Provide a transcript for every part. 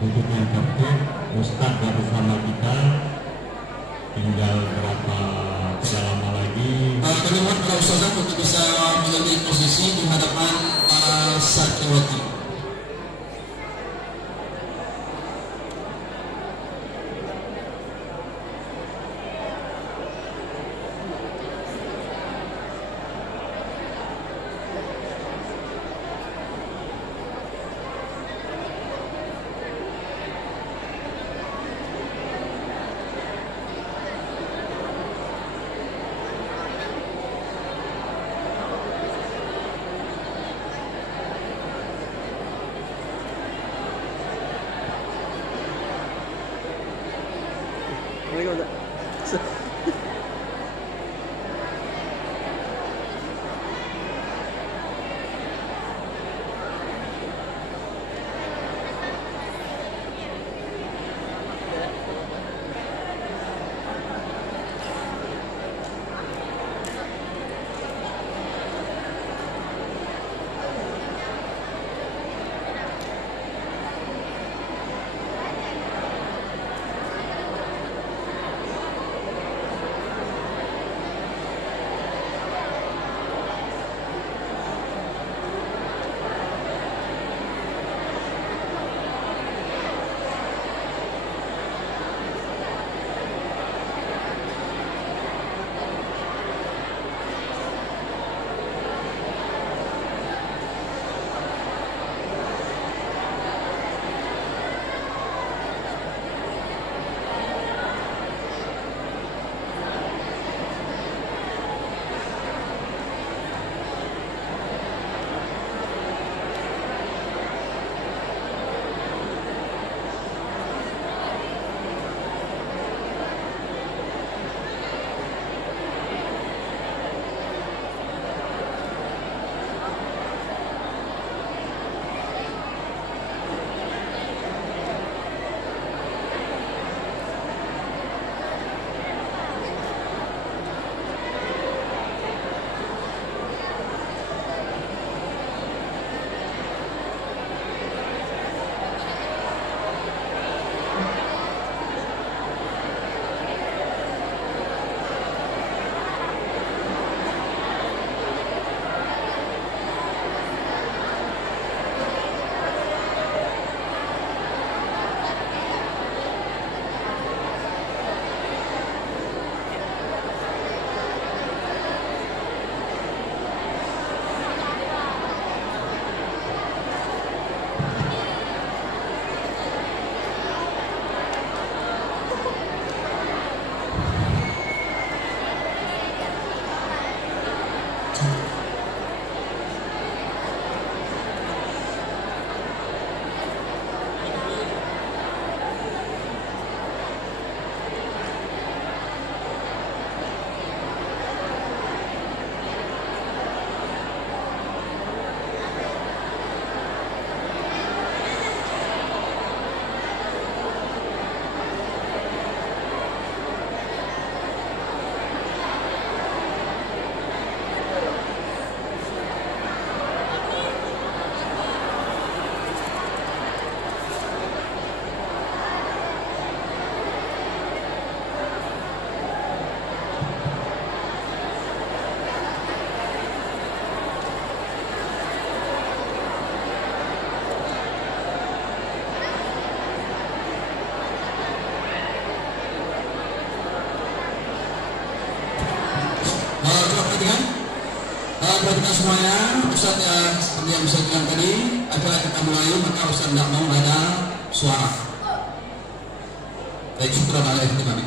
Untuk yang tertib, Ustadz baru sama kita, tinggal berapa lama lagi. Kami mohon para ustazah untuk bisa mengambil posisi di hadapan para santriwati. Perhatikan semuanya, Ustaz seperti yang bisa bilang tadi, acara kita mulai, maka Ustaz tidak mau ada suara. Baik, syukur Allah ya kami.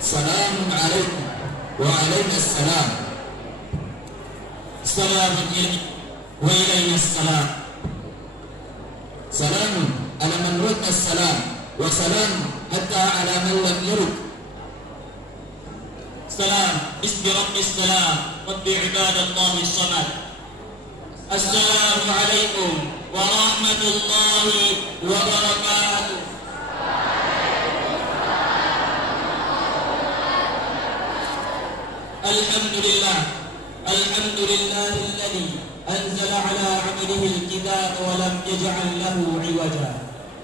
Assalamualaikum waalaikumsalam. Assalamun wa ilaihassalam. Salamun ala man radda assalam wa salam hatta ala man lam yurd. Salam ismi rabbis salam rabbi ibadallahi samad. Assalamu alaikum warahmatullahi wabarakatuh. Alhamdulillah alladzi أنزل على عبده الكتاب ولم يجعل له عوجا.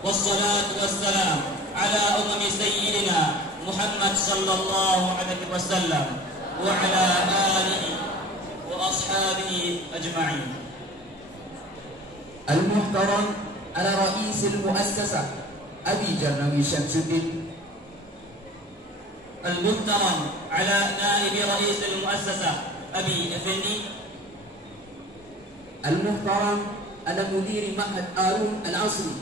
والصلاة والسلام على سيدنا محمد صلى الله عليه وسلم وعلى آله وأصحابه أجمعين. المحترم على رئيس المؤسسة أبي جرنوي شمس الدين. المحترم على نائب رئيس المؤسسة أبي أفندي. المحترم على مدير معهد هارون العصري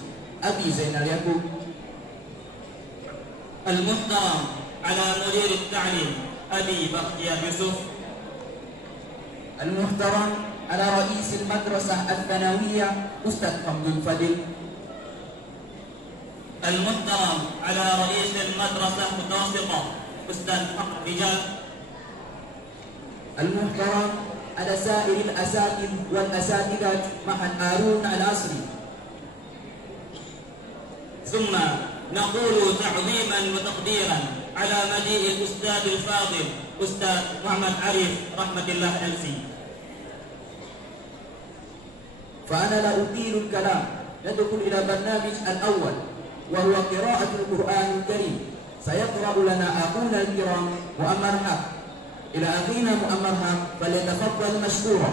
أبي زين اليعقوب. المحترم على مدير التعليم أبي بختيار يوسف. المحترم على رئيس المدرسة الثانوية أستاذ حمد الفضل. المحترم على رئيس المدرسة المتوسطة أستاذ محمد رجال. المحترم على سائر الأساتذة والأساتذة معهد هارون العصري. ثم نقول تعظيما وتقديرا على مجيء الأستاذ الفاضل أستاذ محمد عريف رحمة الله ألسي. فأنا لا أطيل الكلام، ندخل إلى برنامج الأول وهو قراءة القرآن الكريم. سيقرأ لنا أخونا الكرام مؤمر حق. إلى أخينا مؤمر حق فليتفضل مشكورا.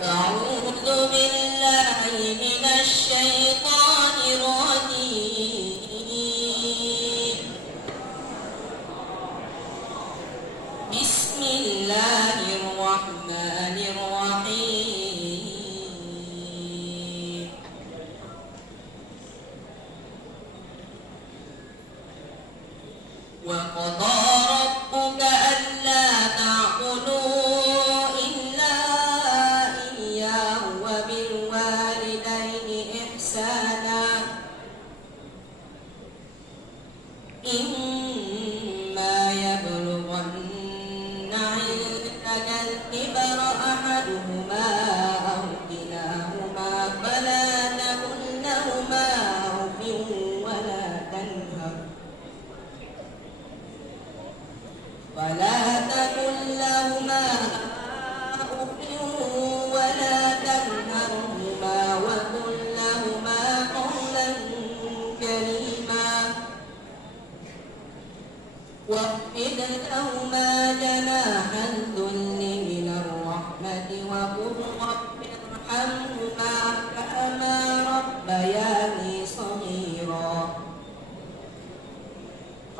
أعوذ بالله من الشيطان الرجيم. بسم الله الرحمن الرحيم. وقضى ربك ألا تعبدوا إما يبلغن عندك الكبر أحدهما أو كلاهما فلا تقل لهما أف ولا تنهرهما وقل لهما قولا كريما. واخفض لهما جناح الذل من الرحمة وقل رب ارحمهما كما ربياني صغيرا.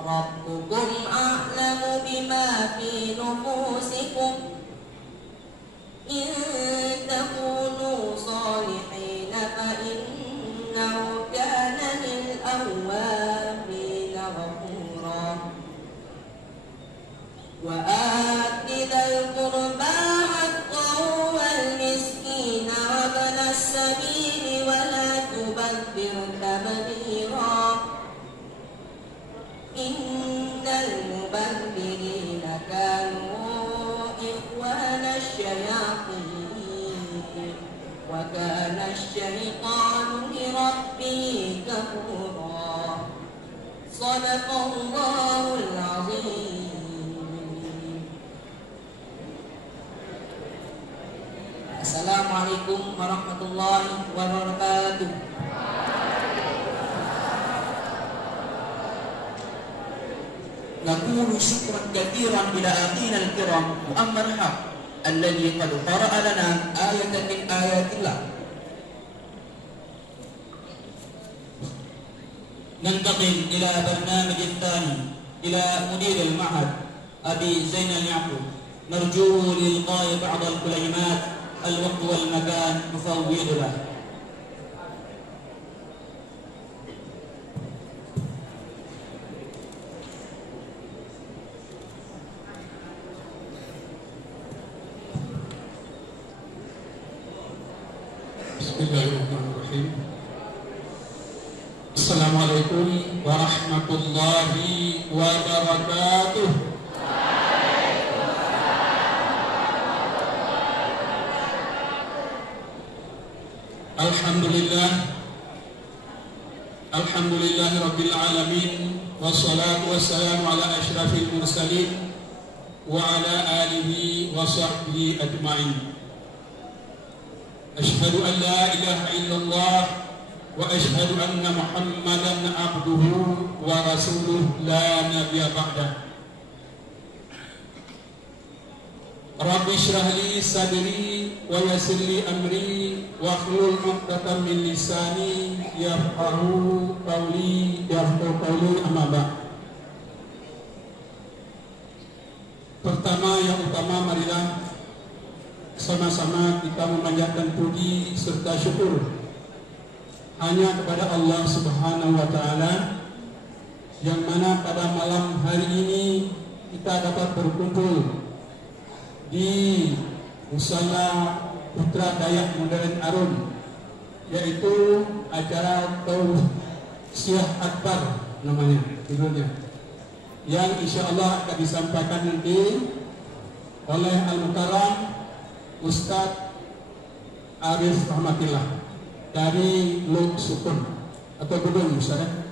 ربكم أعلم بما في نفوسكم إن تكونوا صالحين فإنه كان للأوابين غفورا. وآت ذا القربى حقه والمسكين وابن السبيل ولا تبذر تبذيرا. إن المبذرين كانوا إخوان الشياطين وكان الشيطان لربه كفورا. صدق الله العظيم. Assalamualaikum warahmatullahi wabarakatuh. نقول شكرا كثيرا إلى أخينا الكرام مؤمر حق الذي قد قرأ لنا آية من آيات الله. ننتقل إلى برنامج الثاني إلى مدير المعهد أبي زين اليعقوب، نرجوه لإلقاء بعض الكلمات. الوقت والمكان نفوض له. Bismillahirrahmanirrahim. Assalamualaikum warahmatullahi wabarakatuh. Alhamdulillahi rabbil alamin, wassalatu wassalamu ala asyrafil mursalin wa ala alihi wa sahbihi ajma'in. Asyhadu an la ilaha illallah wa asyhadu anna Muhammadan abduhu wa rasuluh la nabiyya ba'dah. Rabbi shrah li sadri wa yassir li amri wa hlul 'uqdatam min lisani yafqahu qawli amma ba'd. Pertama yang utama, marilah sama-sama kita memanjatkan puji serta syukur hanya kepada Allah Subhanahu wa taala, yang mana pada malam hari ini kita dapat berkumpul di Musala Putra Dayak Modern Arun, yaitu acara Tausiah Akbar namanya, judulnya, yang insya Allah akan disampaikan nanti oleh Al-Mukarram Ustadz Arif Rahmatillah dari Luk Sukun atau Gedung Ustadz.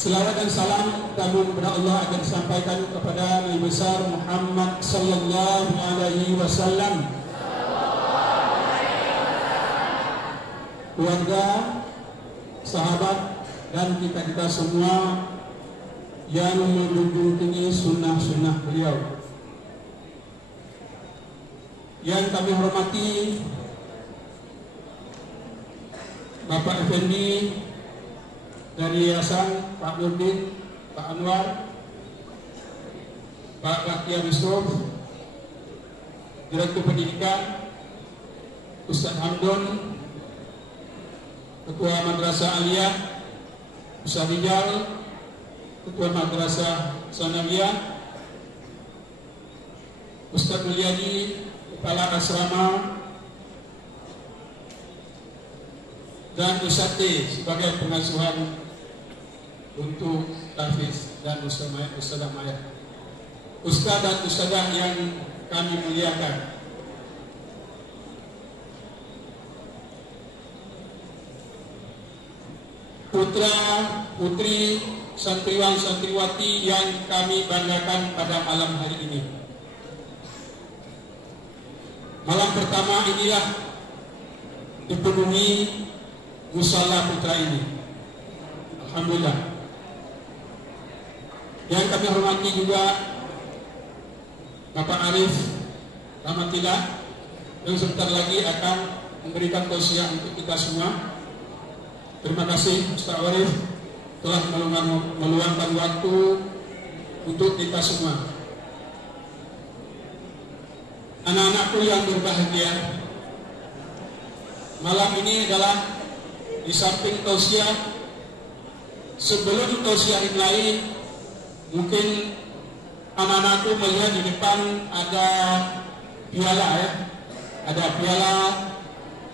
Selawat dan salam kami kepada Allah akan disampaikan kepada Nabi besar Muhammad sallallahu alaihi wasallam, keluarga, sahabat, dan kita semua yang menjunjung tinggi sunnah-sunnah beliau. Yang kami hormati Bapak Effendi dari Yayasan, Pak Nurdin, Pak Anwar, Pak Bakhtiar Yusuf, Direktur Pendidikan, Ustadz Hamdun, Ketua Madrasah Aliyah, Ustadz Rijal, Ketua Madrasah Sanawiyah, Ustadz Mulyadi, Kepala Asrama, dan Ustadz T sebagai pengasuhan untuk Tafiz dan Ustadzah Maya, Ustadz dan Ustadzah yang kami muliakan. Putra, putri, santriwan, santriwati yang kami banggakan pada malam hari ini. Malam pertama inilah dipenuhi Musala Putra ini. Alhamdulillah. Yang kami hormati juga Bapak Arif Rahmatillah, yang sebentar lagi akan memberikan tausiah untuk kita semua. Terima kasih Ustaz Arif telah meluangkan waktu untuk kita semua. Anak-anakku yang berbahagia, malam ini adalah di samping tausiah, sebelum tausiah dimulai, mungkin anak-anakku melihat di depan ada piala ya, ada piala,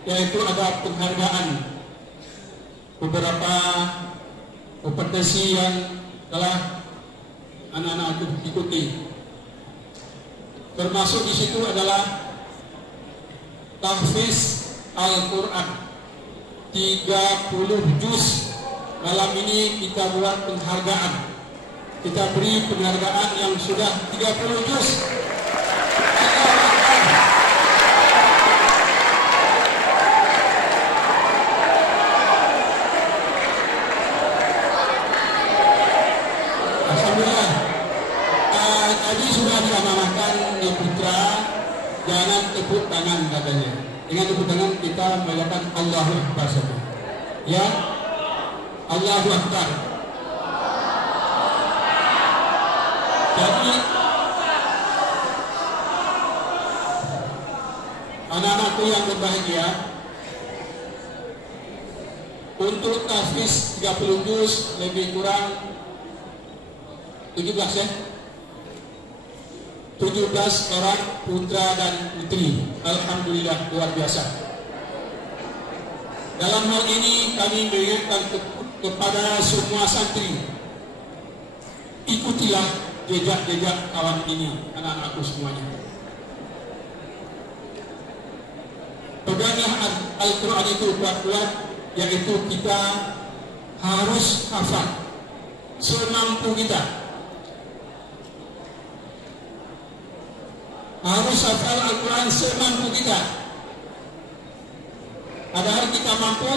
yaitu ada penghargaan beberapa kompetisi yang telah anak-anakku ikuti. Termasuk di situ adalah tahfiz Al-Quran 30 juz. Malam ini kita buat penghargaan, kita beri penghargaan yang sudah 30 juz. Alhamdulillah. Tadi sudah diamanahkan di Putra, jangan tepuk tangan katanya. Dengan tepuk tangan kita membacakan Allahu Akbar saja. Ya, Allahu Akbar. Jadi anak-anakku yang berbahagia, untuk tahfiz 30 juz lebih kurang 17 ya, 17 orang putra dan putri. Alhamdulillah, luar biasa. Dalam hal ini kami mengingatkan kepada semua santri, ikutilah jejak-jejak kawan ini, anak-anakku semuanya. Peganglah Al-Quran itu kuat-kuat, yaitu kita harus hafal semampu kita. Harus hafal Al-Quran semampu kita. Padahal kita mampu,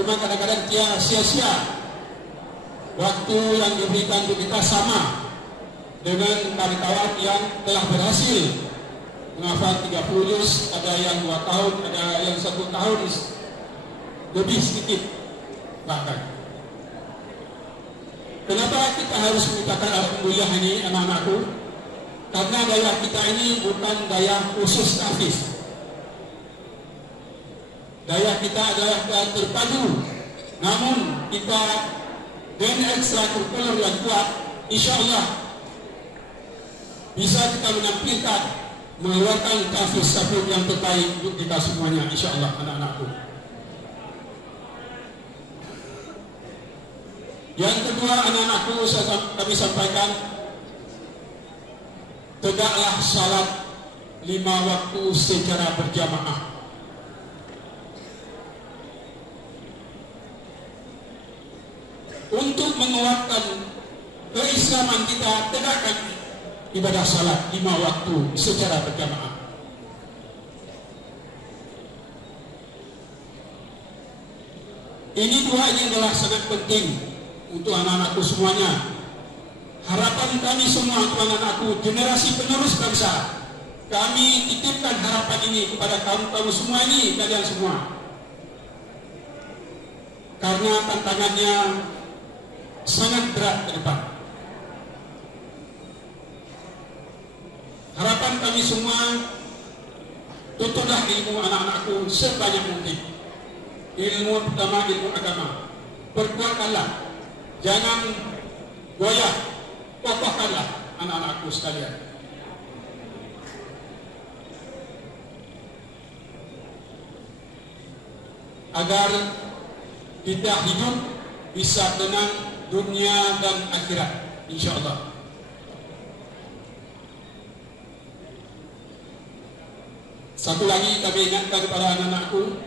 cuma kadang-kadang dia sia-sia. Waktu yang diberikan untuk kita sama dengan kawan-kawan yang telah berhasil menghafal 30 juz, ada yang 2 tahun, ada yang 1 tahun lebih sedikit bahkan. Kenapa kita harus mengucapkan alhamdulillah ini anak-anakku? Karena daerah kita ini bukan daerah khusus tahfiz. Daerah kita adalah daerah terpadu. Namun kita dengan ekstrakurikuler yang kuat, insya Allah bisa kita menampilkan, mengeluarkan tahfiz yang terbaik untuk kita semuanya, insya Allah anak-anakku. Yang kedua, anak-anakku kami sampaikan, tegaklah salat 5 waktu secara berjamaah. Untuk menguatkan keislaman kita, tegakkan ibadah salat 5 waktu secara berjamaah. Ini dua ini adalah sangat penting untuk anak-anakku semuanya. Harapan kami semua untuk anak-anakku, generasi penerus bangsa, kami titipkan harapan ini kepada kamu semua ini, kalian semua. Karena tantangannya sangat berat ke depan. Harapan kami semua, tutuplah ilmu anak-anakku sebanyak mungkin. Ilmu pertama, ilmu agama. Perkuatkanlah, jangan goyah, kokohkanlah anak-anakku sekalian. Agar kita hidup bisa tenang dunia dan akhirat, insya Allah. Satu lagi kami ingatkan kepada anak-anakku,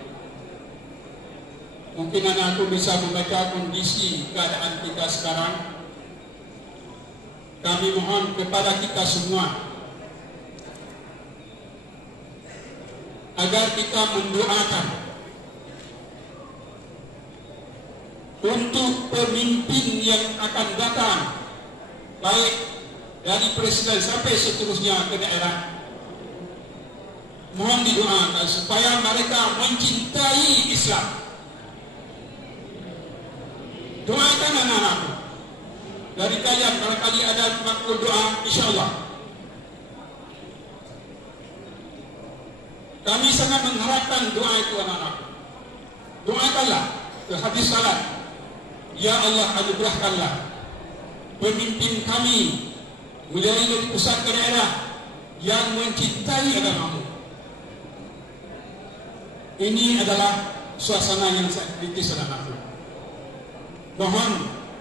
mungkin anak-anakku bisa membaca kondisi keadaan kita sekarang. Kami mohon kepada kita semua agar kita mendoakan untuk pemimpin yang akan datang, baik dari presiden sampai seterusnya ke daerah. Mohon didoakan supaya mereka mencintai Islam. Doakan anak-anakku. Dari kalian barangkali ada makhluk doa, insya Allah. Kami sangat mengharapkan doa itu anak-anakku. Doakanlah ke habis salat. Ya Allah, anugerahkanlah pemimpin kami menjadi dari pusat ke daerah yang mencintai agamamu. Ini adalah suasana yang saya kritis anak-anakku. Mohon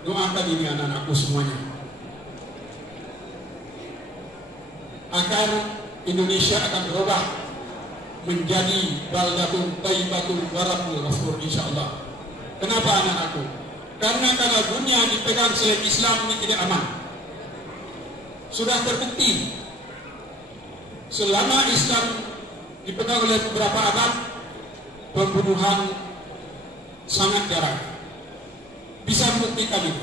doakan ini anak-anakku semuanya, agar Indonesia akan berubah menjadi baldatun thayyibatun wa rabbul ghafur, insyaallah. Kenapa anak-anakku? Karena kalau dunia dipegang selain Islam ini tidak aman. Sudah terbukti selama Islam dipegang oleh beberapa abad, pembunuhan sangat jarang. Bisa membuktikan itu.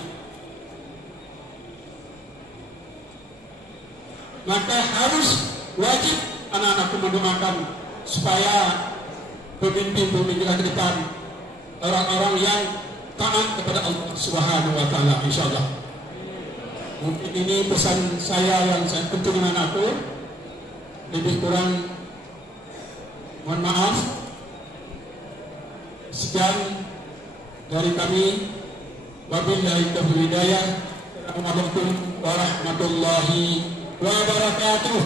Maka harus wajib anak-anakku mendoakan supaya pemimpin-pemimpin kita ke depan orang-orang yang taat kepada Allah Subhanahu wa taala, insyaallah. Mungkin ini pesan saya yang saya tentu dengan aku. Lebih kurang mohon maaf. Sekian dari kami. Wabillahi taufiq hidayah. Assalamualaikum warahmatullahi wabarakatuh.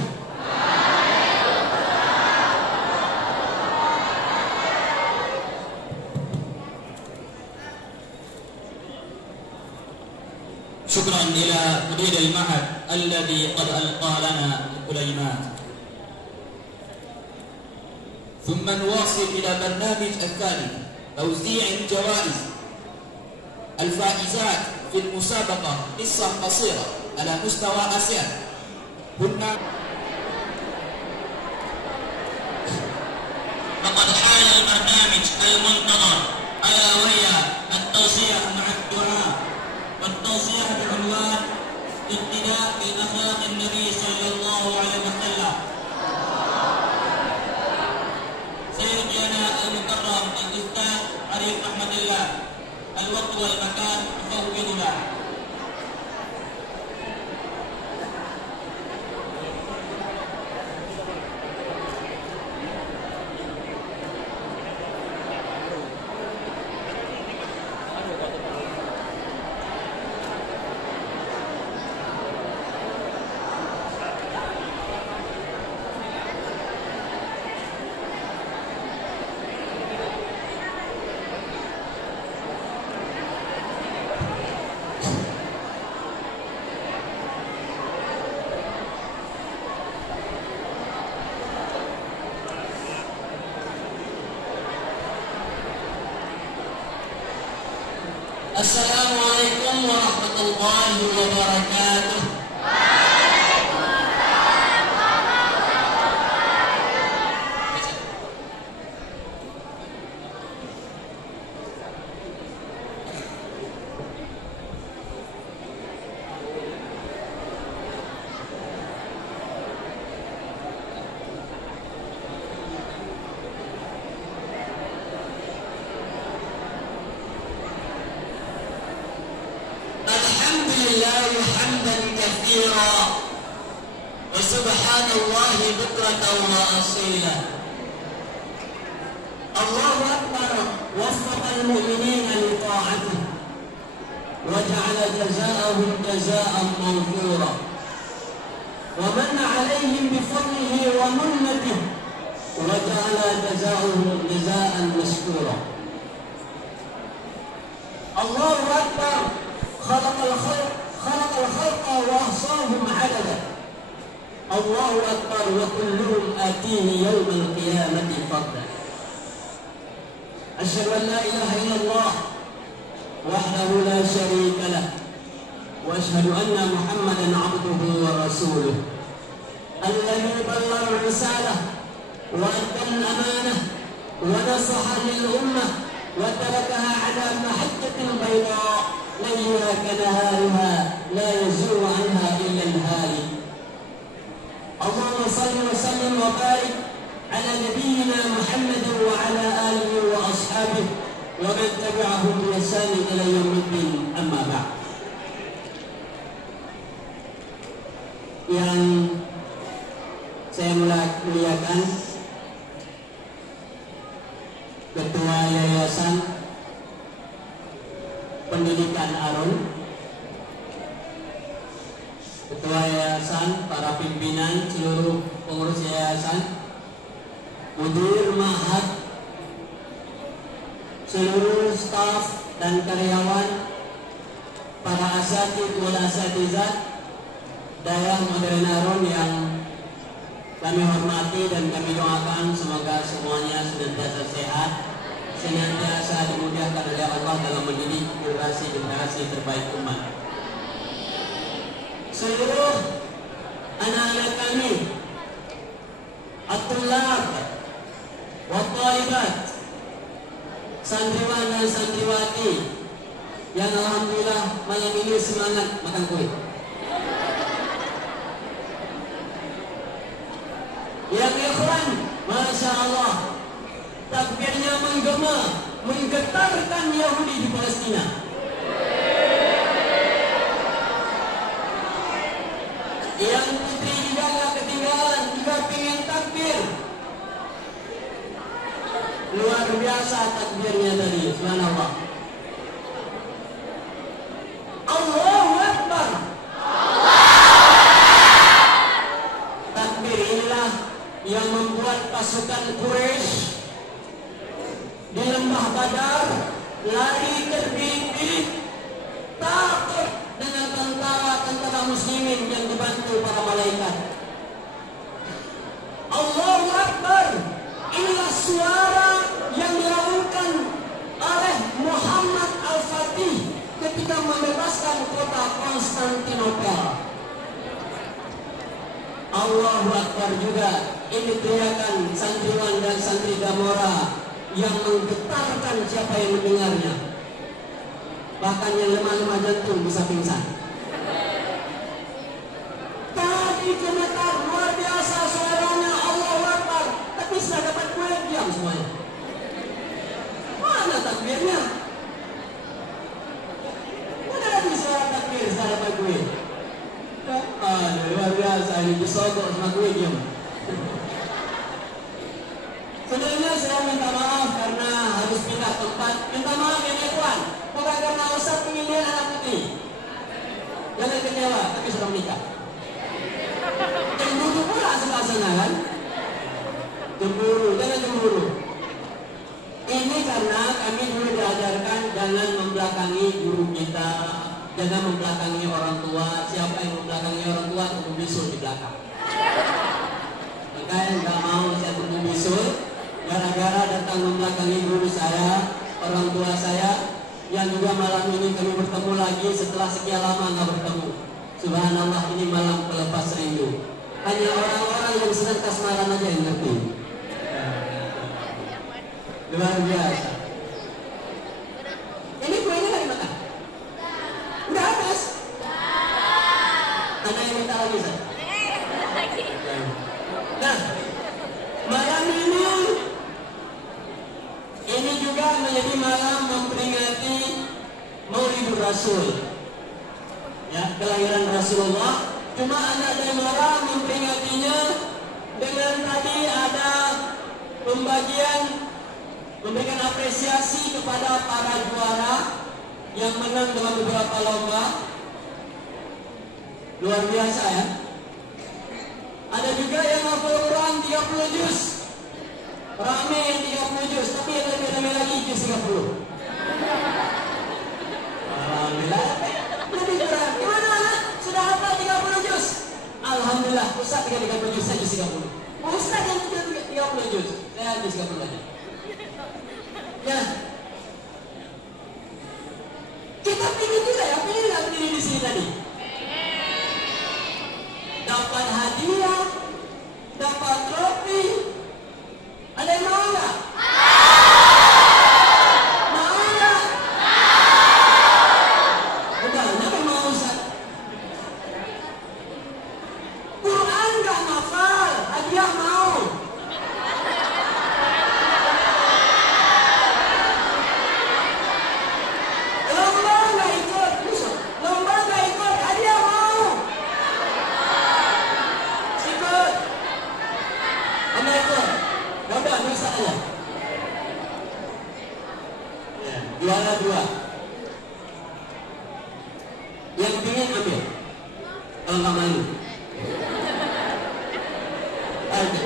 شكرا إلى مدير المعهد الذي قد ألقى لنا الكلمات. ثم نواصل إلى برنامج الثاني، توزيع الجوائز. الفائزات في المسابقة قصة قصيرة على مستوى آسيا هن. وقد حان البرنامج المنتظر ألا وهي التوزيع مع الدعاء، والتوزيع بعنوان اقتداء بأخلاق النبي صلى الله عليه وسلم. سيدنا المكرم الأستاذ عريف رحمة الله، الوقت والمكان يفوضنا. Assalamualaikum warahmatullahi wabarakatuh. حمدا كثيرا وسبحان الله بكرة وأصيلا. الله أكبر، وفق المؤمنين لطاعته وجعل جزاءهم جزاء موفورا، ومن عليهم بفضله ومنته وجعل جزاءهم جزاء مشكورا. الله أكبر، خلق الخلق وأحصاهم عددا. الله أكبر، وكلهم آتيه يوم القيامة فردا. أشهد أن لا إله إلا الله وحده لا شريك له، وأشهد أن محمدا عبده ورسوله الذي بلغ الرسالة وأدى الأمانة ونصح للأمة وتركها على محجة بيضاء ليلها كنهارها لا يزور عنها إلا الهالك. اللهم صل وسلم وبارك على نبينا محمد وعلى آله وأصحابه ومن تبعهم بإحسان إلى يوم الدين. أما بعد. Yang saya muliakan Ketua Yayasan Pendidikan Arun, Ketua Yayasan, para pimpinan, seluruh pengurus Yayasan, Mudir Ma'had, seluruh staf dan karyawan, para asatidz wal asatizat daerah Modern Arun yang kami hormati dan kami doakan semoga semuanya senantiasa sehat, senantiasa dimudahkan oleh Allah dalam mendidik generasi terbaik umat. Seluruh anak-anak kami, at-tullab wa thalibat, santriwan dan santriwati yang alhamdulillah malam ini semangat makan kue. Yang ikhwan, Masya Allah, takbirnya menggema, menggetarkan Yahudi di Palestina. Yang putri juga nggak ketinggalan, juga pengen takbir. Luar biasa takbirnya tadi, subhanallah. Allahu Akbar. Takbir inilah yang membuat pasukan Quraisy di lembah Badar lari terbit-bit, takut dengan tentara muslimin yang dibantu para malaikat. Allahu Akbar. Inilah suara yang dilakukan oleh Muhammad Al-Fatih ketika membebaskan kota Konstantinopel. Allahu Akbar juga. Ini teriakan santriwan dan santri Gamora yang menggetarkan siapa yang mendengarnya. Bahkan yang lemah-lemah jantung bisa pingsan. Tadi gemetar luar biasa suaranya Allahu Akbar. Tapi setelah dapat kue diam semuanya. Mana takbirnya? Mana lagi suara takbir setelah dapat kue? Luar biasa ini disogok sama kue diam. Sebenarnya saya minta maaf karena harus pindah tempat. Minta maaf ya tuan. Bukan karena Ustaz ingin lihat anak putri. Jangan kecewa, tapi sudah menikah. Cemburu pula sebelah sana kan? Cemburu, jangan cemburu. Ini karena kami dulu diajarkan jangan membelakangi guru kita, jangan membelakangi orang tua. Siapa yang membelakangi orang tua, tunggu bisul di belakang. Makanya nggak mau saya tunggu bisul. Gara-gara datang membelakangi guru saya, orang tua saya, yang juga malam ini kami bertemu lagi setelah sekian lama nggak bertemu. Subhanallah, ini malam pelepas rindu. Hanya orang-orang yang sedang kasmaran aja yang ngerti. Luar biasa. Ini kuenya nggak dimakan? Udah habis? Ada yang minta lagi, Ustaz? Nah, malam ini juga menjadi malam memperingati Maulid Rasul, ya, kelahiran Rasulullah. Cuma anak Demara memperingatinya dengan tadi ada pembagian, memberikan apresiasi kepada para juara yang menang dalam beberapa lomba. Luar biasa ya. Ada juga yang hafal Quran 30 juz. Rame yang 30 juz, tapi yang lebih rame lagi juz 30. Alhamdulillah. Lebih kurang. Gimana anak? Sudah hafal 30 juz? Alhamdulillah. Ustaz 30 juz saja 30. Ustaz yang 30 juz. Saya juz 30 aja. Ya. Kita pilih juga ya, pilih nggak pilih di sini tadi? Dapat hadiah, dapat trofi. Ada yang mau nggak? Mau nggak? Udah, kenapa mau Ustaz? Quran nggak hafal, hadiah mau. Lomba nggak ikut, lomba nggak ikut, hadiah mau. Ikut. Anda ikut. Udah, bisa aja. Ya, juara 2. Yang pengen ambil. Kalau nggak malu. Oke.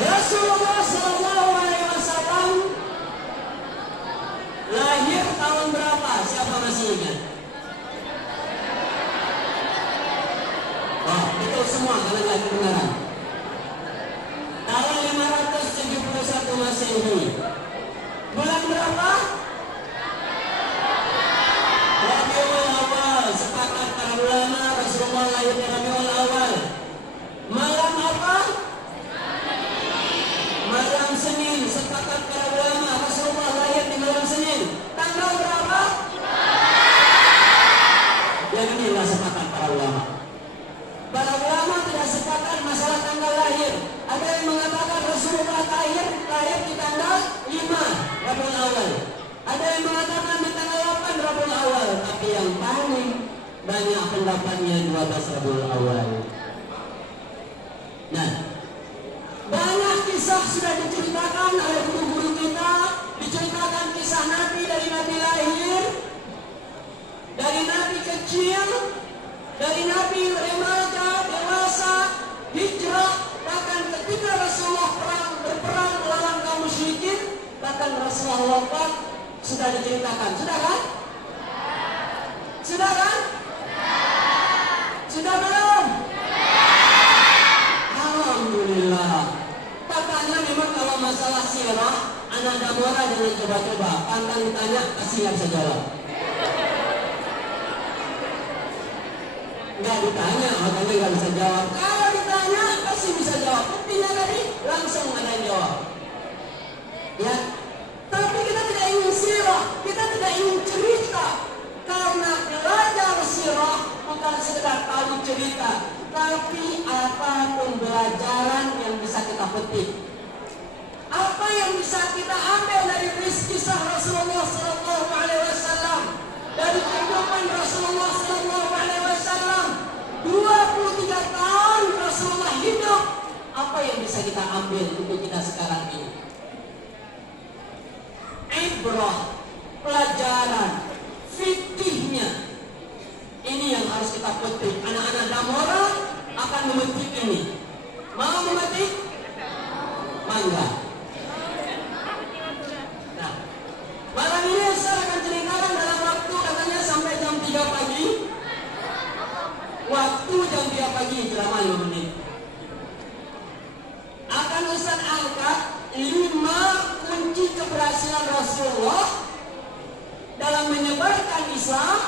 Rasulullah SAW lahir tahun berapa? Siapa masih ingat? Wah, betul semua karena nggak kebenaran. Tahun 571 Masehi. Bulan berapa? Rabiul Awal. Sepakat para ulama Rasulullah lahir di Rabiul Awal. Malam apa? Malam Senin. Sepakat para ulama Rasulullah lahir di malam Senin. Tanggal berapa? Yang ini nggak sepakat para ulama. Para ulama tidak sepakat masalah tanggal lahir. Ada yang mengatakan Rasulullah lahir di tanggal 5 Rabiul Awal. Ada yang mengatakan di tanggal 8 Rabiul Awal. Tapi yang paling banyak anggapannya 12 Rabiul Awal. Nah, banyak kisah sudah diceritakan oleh guru-guru kita, diceritakan kisah Nabi dari Nabi lahir, dari Nabi kecil, dari Nabi remaja, dewasa, hijrah, bahkan ketika Rasulullah berperang melawan kaum musyrikin, bahkan Rasulullah wafat sudah diceritakan. Sudah kan? Sudah kan? Sudah belum? Alhamdulillah. Katanya memang kalau masalah sirah, anak damora jangan coba-coba. Pantang ditanya, pasti nggak bisa jawab. Nggak ditanya, makanya nggak bisa jawab. Kalau ditanya, pasti bisa jawab. Buktinya tadi, langsung ada yang jawab. Ya, tapi kita tidak ingin sirah, kita tidak ingin cerita. Karena belajar sirah bukan sekedar tahu cerita, tapi apa pembelajaran yang bisa kita petik. Apa yang bisa kita ambil dari kisah Rasulullah SAW, dari kehidupan Rasulullah SAW, 23 tahun Rasulullah hidup. Apa yang bisa kita ambil untuk kita sekarang ini? Ibrah, pelajaran, fikihnya. Ini yang harus kita petik. Anak-anak damora akan memetik ini. Mau memetik? Mangga. Nah, malam ini saya akan ceritakan dalam waktu katanya sampai jam 3 pagi. Waktu jam 3 pagi selama 5 menit. Akan Ustaz angkat 5 kunci keberhasilan Rasulullah dalam menyebarkan Islam,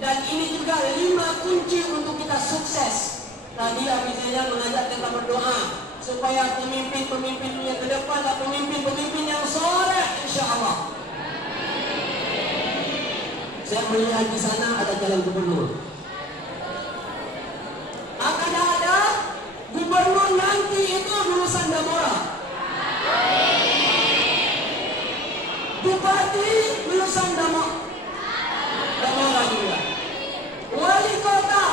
dan ini juga 5 kunci untuk kita sukses. Tadi Abi Zainal mengajak kita berdoa supaya pemimpin-pemimpin yang ke depan adalah pemimpin-pemimpin yang soleh, insya Allah. Saya melihat di sana ada jalan gubernur. Akan ada gubernur nanti itu lulusan damora. Bupati lulusan damora juga. Wali kota,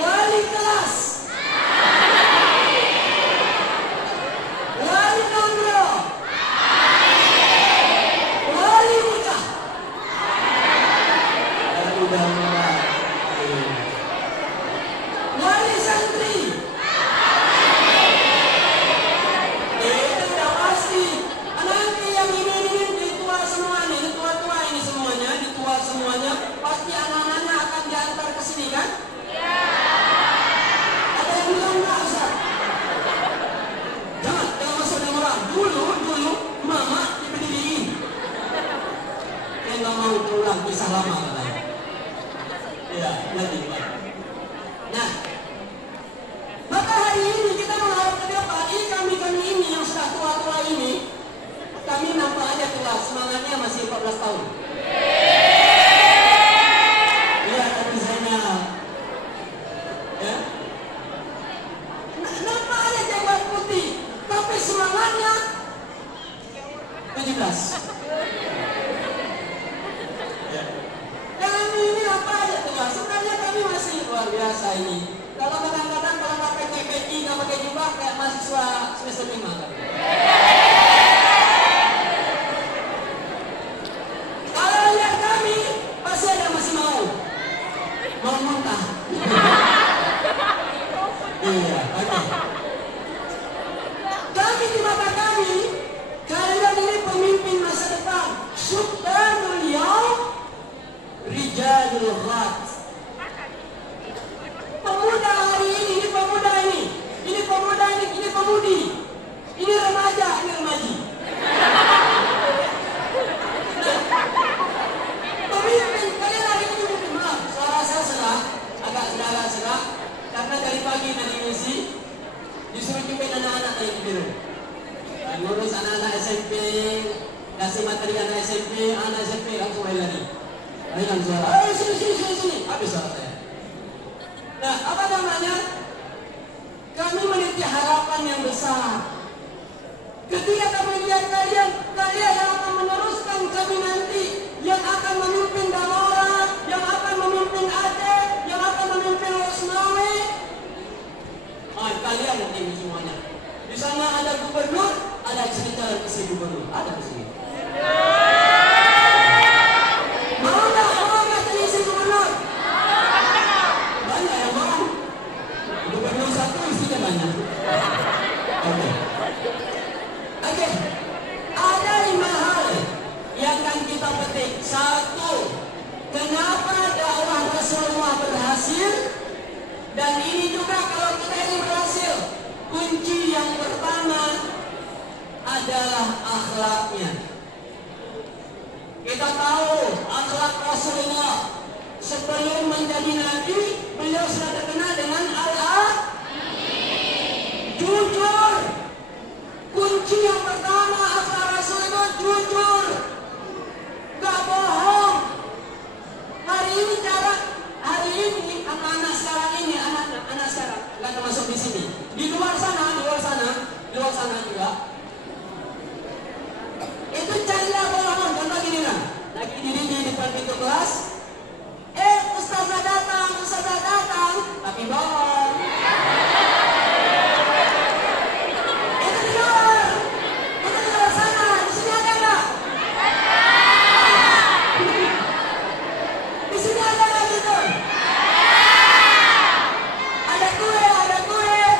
wali kelas, wali gondro, wali nikah, wali santri. Itu udah pasti. Nanti yang ini ditua semua nih, tua-tua ini semuanya, ditua semuanya, pasti anak-anaknya akan diantar ke sini kan? Iya. Ada yang bilang enggak, Ustaz? Jangan masuk dengan orang. Dulu, mama diberdiriin. Dia nggak mau pulang, kisah lama katanya. Iya, nanti gimana? Nah, maka hari ini kita mengharap ke depan, kami ini yang sudah tua-tua ini, kami nampak aja tua, semangatnya masih 14 tahun. Lihat Abi Zainal. Ya. Nampak aja jenggot putih, tapi semangatnya 17. Ya. Kami ini nampak aja tua, sebenarnya kami masih luar biasa ini. Kalau kadang-kadang kalau nggak pakai peci, nggak pakai jubah, kayak mahasiswa semester 5 kan. Kalau lihat kami, pasti ada masih mau muntah. Iya, oke. Kami di mata kami, kalian ini pemimpin masa depan. Syubhanul yaum, rijalul ghad. Pemuda hari ini pemuda ini pemudi, ini remaja, ini remaji. Pemimpin, kalian hari ini pemimpin. Maaf, suara saya agak serak, karena dari pagi tadi ngisi, disuruh pimpin anak-anak tadi tidur. Ngurus anak-anak SMP, kasih materi anak SMP langsung main lagi. Dengan suara, ayo sini, habis suara saya. Nah, apa namanya? Kami memiliki harapan yang besar. Ketika kami lihat kalian yang akan meneruskan kami nanti, yang akan memimpin dalam berhasil. Dan ini juga kalau kita ingin berhasil, kunci yang pertama adalah akhlaknya. Kita tahu akhlak Rasulullah sebelum menjadi nabi, beliau sudah terkenal dengan jujur. Kunci yang pertama akhlak Rasul itu jujur, gak bohong. Hari ini anak-anak sekarang ini, anak-anak sekarang nggak termasuk di sini. Di luar sana juga. Itu carilah bohong. Contoh gini kan, lagi diri di depan pintu kelas, ustazah datang, tapi bohong. Itu di luar sana. Di sini ada nggak? Di sini ada nggak gitu? Ada kue,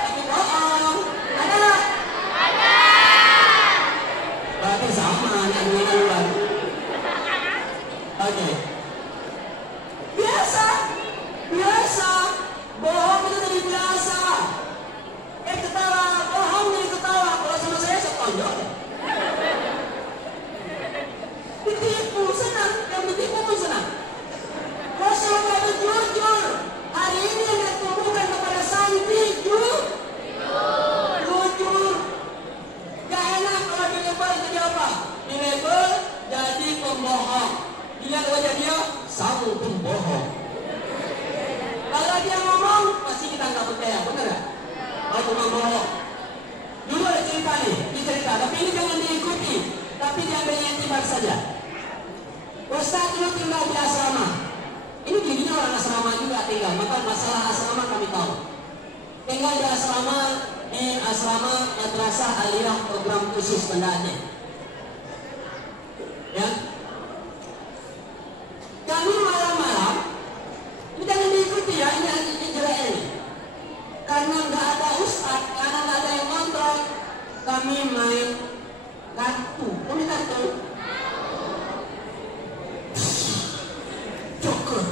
tapi bohong. Ada nggak? Ada. Berarti sama, anak luar. Oke. Biasa. Bohong itu jadi biasa. Ketawa, bohong jadi ketawa. Kalau sama saya tonjol. Ditipu senang, yang ditipu pun senang. Rasulullah itu jujur. Hari ini yang ditubuhkan kepada santri jujur. Gak enak kalau dilabel jadi apa? Dilabel jadi pembohong. Dilihat wajah dia, sang pembohong. Kalau dia ngomong, pasti kita nggak percaya, benar nggak? Kalau cuma bohong. Dulu ada cerita tapi ini jangan diikuti, tapi diambilnya tiba saja. Ustaz dulu tinggal di asrama. Ini dirinya orang asrama juga tinggal, maka masalah asrama kami tahu. Tinggal di asrama Madrasah Aliyah program khusus Banda Aceh. Ya. Kami malam-malam, ini jangan diikuti ya, ini jelek ini. Karena nggak ada ustaz, karena nggak ada yang kontrol, kami main kartu. Kami kartu. Joker.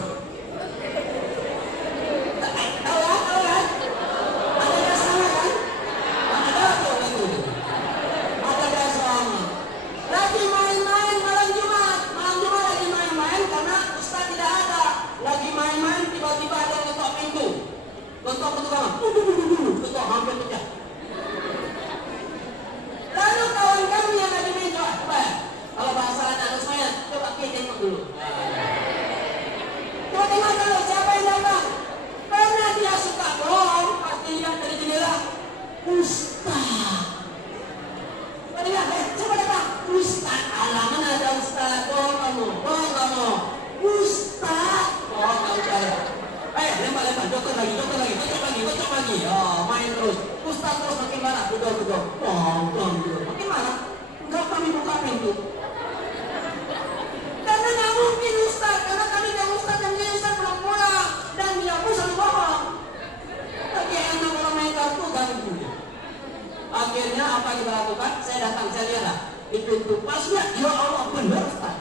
Tahu kan? Ada di asrama kan? Ada tuh gitu. Ada di asrama. Lagi main-main malam Jumat lagi main-main karena ustaz tidak ada. Lagi main-main tiba-tiba ada yang ketok pintu. Ketok kamar. Ketok hampir pecah. Lalu kawan kami yang lagi main coba. Kalau bahasa anak saya, coba kita tengok dulu. Coba tengok dulu siapa yang datang. Karena dia suka bohong, pasti lihat dari jendela. Ustaz. Coba datang. Ustaz, alaman ada ustaz. Bohong kamu. Ustaz. Bohong kamu saya. Lempar. Dokter lagi. Kocok lagi. Oh, main terus. Ustaz terus makin marah. Duduk. Bohong. Makin marah. Enggak, kami buka pintu. Karena nggak mungkin ustaz. Karena kami nggak ustaz dan dia ustaz belum pulang. Dan dia pun selalu bohong. Lagi enak kalau main kartu ganggu. Akhirnya apa yang kita lakukan? Saya datang, saya lihat di pintu pasnya, ya Allah benar ustaz.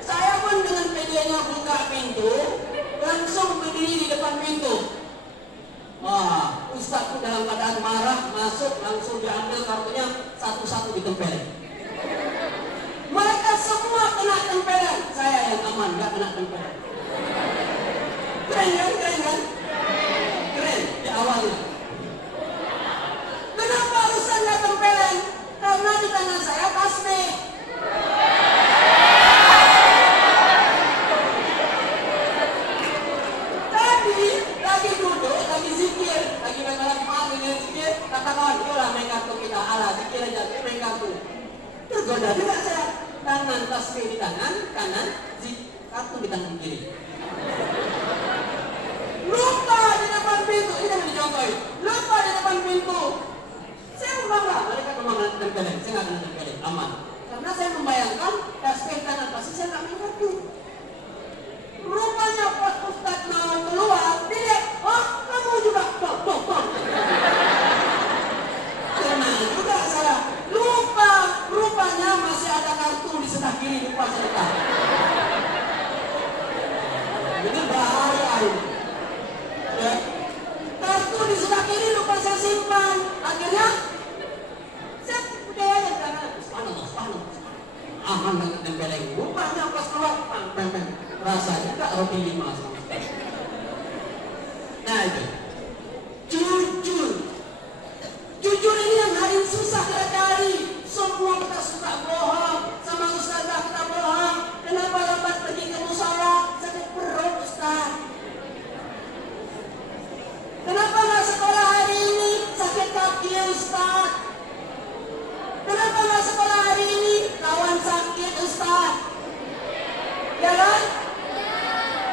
Saya pun dengan pedenya buka pintu, langsung berdiri di depan pintu. Wah, ustaz pun dalam keadaan marah, masuk, langsung diambil kartunya, satu-satu ditempelin. Mereka semua kena tempelan, saya yang aman, gak kena tempelan. Keren kan? Keren di awalnya. Kenapa urusan gak tempelan? Karena di tangan saya tasbih. Tadi lagi duduk, lagi zikir, lagi zikir, kata kawan, yolah main kartu kita, ala zikir aja, main kartu. Tergoda juga saya, tangan tasbih di tangan kanan, kartu di tangan kiri. Lupa di depan pintu, ini yang dicontohin. Lupa di depan pintu. Saya bangga, mereka memang tempelin, saya nggak kena tempelin, aman. Karena saya membayangkan tasbih kanan pasti saya nggak main kartu. Rupanya pas ustaz mau keluar, dia, oh kamu juga, bom. Tenang juga saya. Rupanya masih ada kartu di sebelah kiri, lupa saya letak. Ini bahaya. makan dengan tempeleng. Rupanya pas keluar, rasanya tak roti 5 sama sekali. Nah itu, jujur ini yang hari susah kita cari. Semua kita suka bohong, sama ustazah kita bohong. Kenapa lambat pergi ke musala? Sakit perut Ustaz. Kenapa nggak sekolah hari ini? Sakit kaki Ustaz. Kenapa nggak sekolah hari ini? Kawan sakit Ustaz. Ya kan?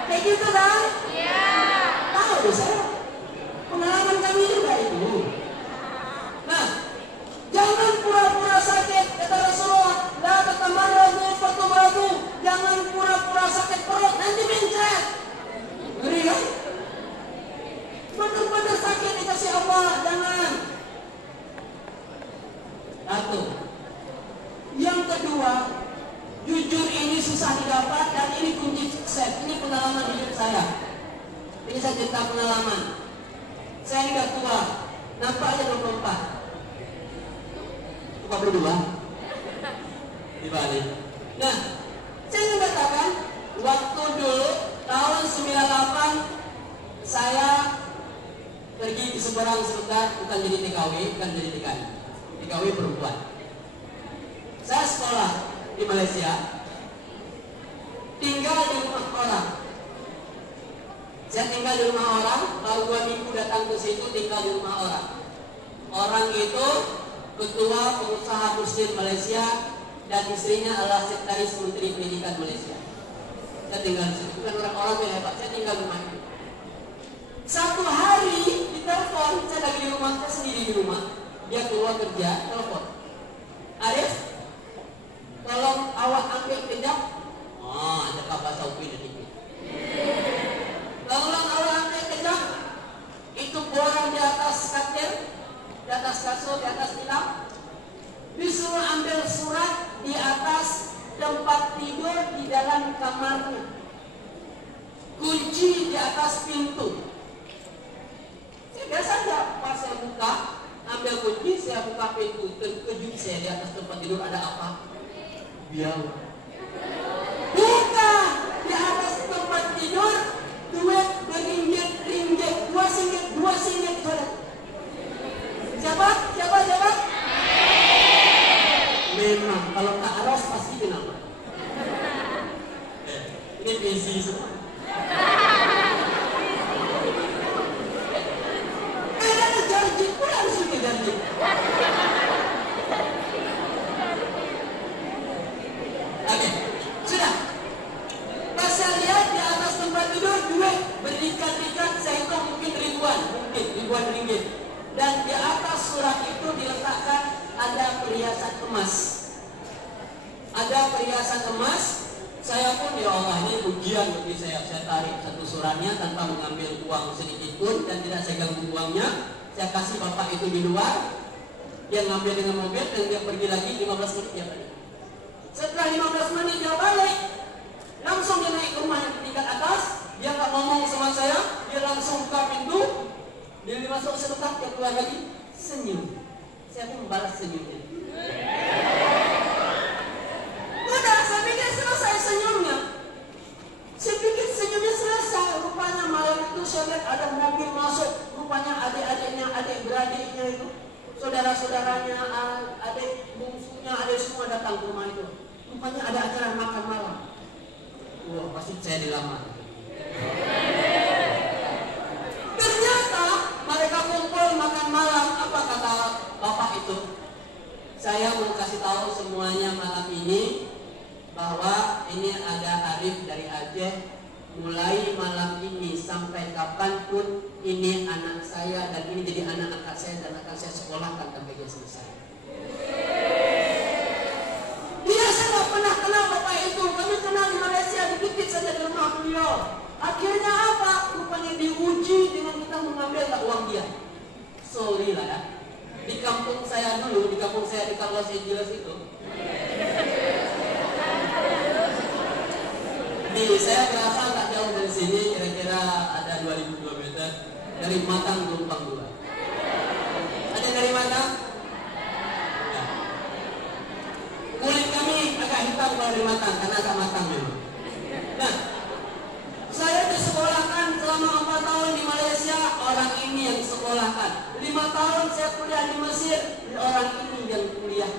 Kayak gitu kan? Tahu saya. Pengalaman kami juga itu. Nah, jangan pura-pura sakit, kata Rasulullah. La tatamarradu fatubradu. Jangan pura-pura sakit perut, nanti mencret. Ngeri kan? Betul-betul sakit dikasih Allah, jangan. Satu. Yang kedua, jujur ini susah didapat dan ini kunci sukses. Ini pengalaman hidup saya. Ini saya cerita pengalaman. Saya ini udah tua, nampaknya 24. Tua berdua di Bali. Nah, saya ingin katakan, waktu dulu tahun 98 saya pergi di Seberang sebentar, bukan jadi TKW, bukan jadi TKI. TKW perempuan. Saya sekolah di Malaysia, tinggal di rumah orang. Saya tinggal di rumah orang, baru 2 minggu datang ke situ tinggal di rumah orang. Orang itu ketua pengusaha muslim Malaysia dan istrinya adalah sekretaris Menteri Pendidikan Malaysia. Saya tinggal di situ, bukan orang-orang yang hebat, saya tinggal di rumah itu. Satu hari di telepon, saya lagi di rumah, saya sendiri di rumah. Dia keluar kerja, telepon. Arif, tolong awak ambil kejap. Ada kabar saupi dan ini. Tolong awak ambil kejap. Itu borang di atas katil, di atas kasur, di atas tilam. Disuruh ambil surat di atas tempat tidur di dalam kamarnya. Kunci di atas pintu. Biasa saja, pas saya buka, ambil kunci, saya buka pintu, terkejut saya di atas tempat tidur ada apa? Biau. Bukan, di atas tempat tidur duit beringgit-ringgit, 2 singgit saudara. Siapa? Memang, kalau tak aros pasti kenapa? Ini busy semua. Janji pun harus kita janji. Oke, sudah. Pas saya lihat di atas tempat tidur duit berikat-ikat, saya hitung mungkin ribuan ringgit. Dan di atas surat itu diletakkan ada perhiasan emas. Saya pun ya Allah, ini ujian bagi saya. Saya tarik satu suratnya tanpa mengambil uang sedikit pun dan tidak saya ganggu uangnya. Saya kasih bapak itu di luar, dia ngambil dengan mobil dan dia pergi lagi 15 menit dia balik. Setelah 15 menit dia balik, langsung dia naik ke rumah yang di tingkat atas, dia nggak ngomong sama saya, dia langsung buka pintu, dia masuk sebentar, dia keluar lagi, senyum. Saya pun membalas senyumnya. Udah, saya pikir selesai senyumnya. Saya pikir senyumnya selesai. Rupanya malam itu saya lihat ada mobil masuk. Rupanya adik-adiknya, adik-beradiknya itu, saudara-saudaranya, adik bungsunya, adik semua datang ke rumah itu. Rupanya ada acara makan malam. Wah, pasti saya dilamar. Ternyata mereka kumpul makan malam. Apa kata bapak itu? Saya mau kasih tahu semuanya malam ini bahwa ini ada Arif dari Aceh. Mulai malam ini sampai kapanpun ini anak saya dan ini jadi anak angkat saya dan akan saya sekolahkan sampai dia selesai. Dia saya nggak pernah kenal bapak itu. Kami kenal di Malaysia, dikit saja di rumah beliau. Akhirnya apa? Rupanya diuji dengan kita mengambil uang dia. Sorry lah ya. Di kampung saya dulu, di Los Angeles itu. Saya berasa tak jauh dari sini, kira-kira ada 2000 km dari Matang Lumpang 2. Ada dari Matang? Ya. Kulit kami agak hitam lebih matang karena agak matang memang. Nah, saya disekolahkan selama 4 tahun di Malaysia, orang ini yang disekolahkan. 5 tahun saya kuliah di Mesir, orang ini yang kuliah.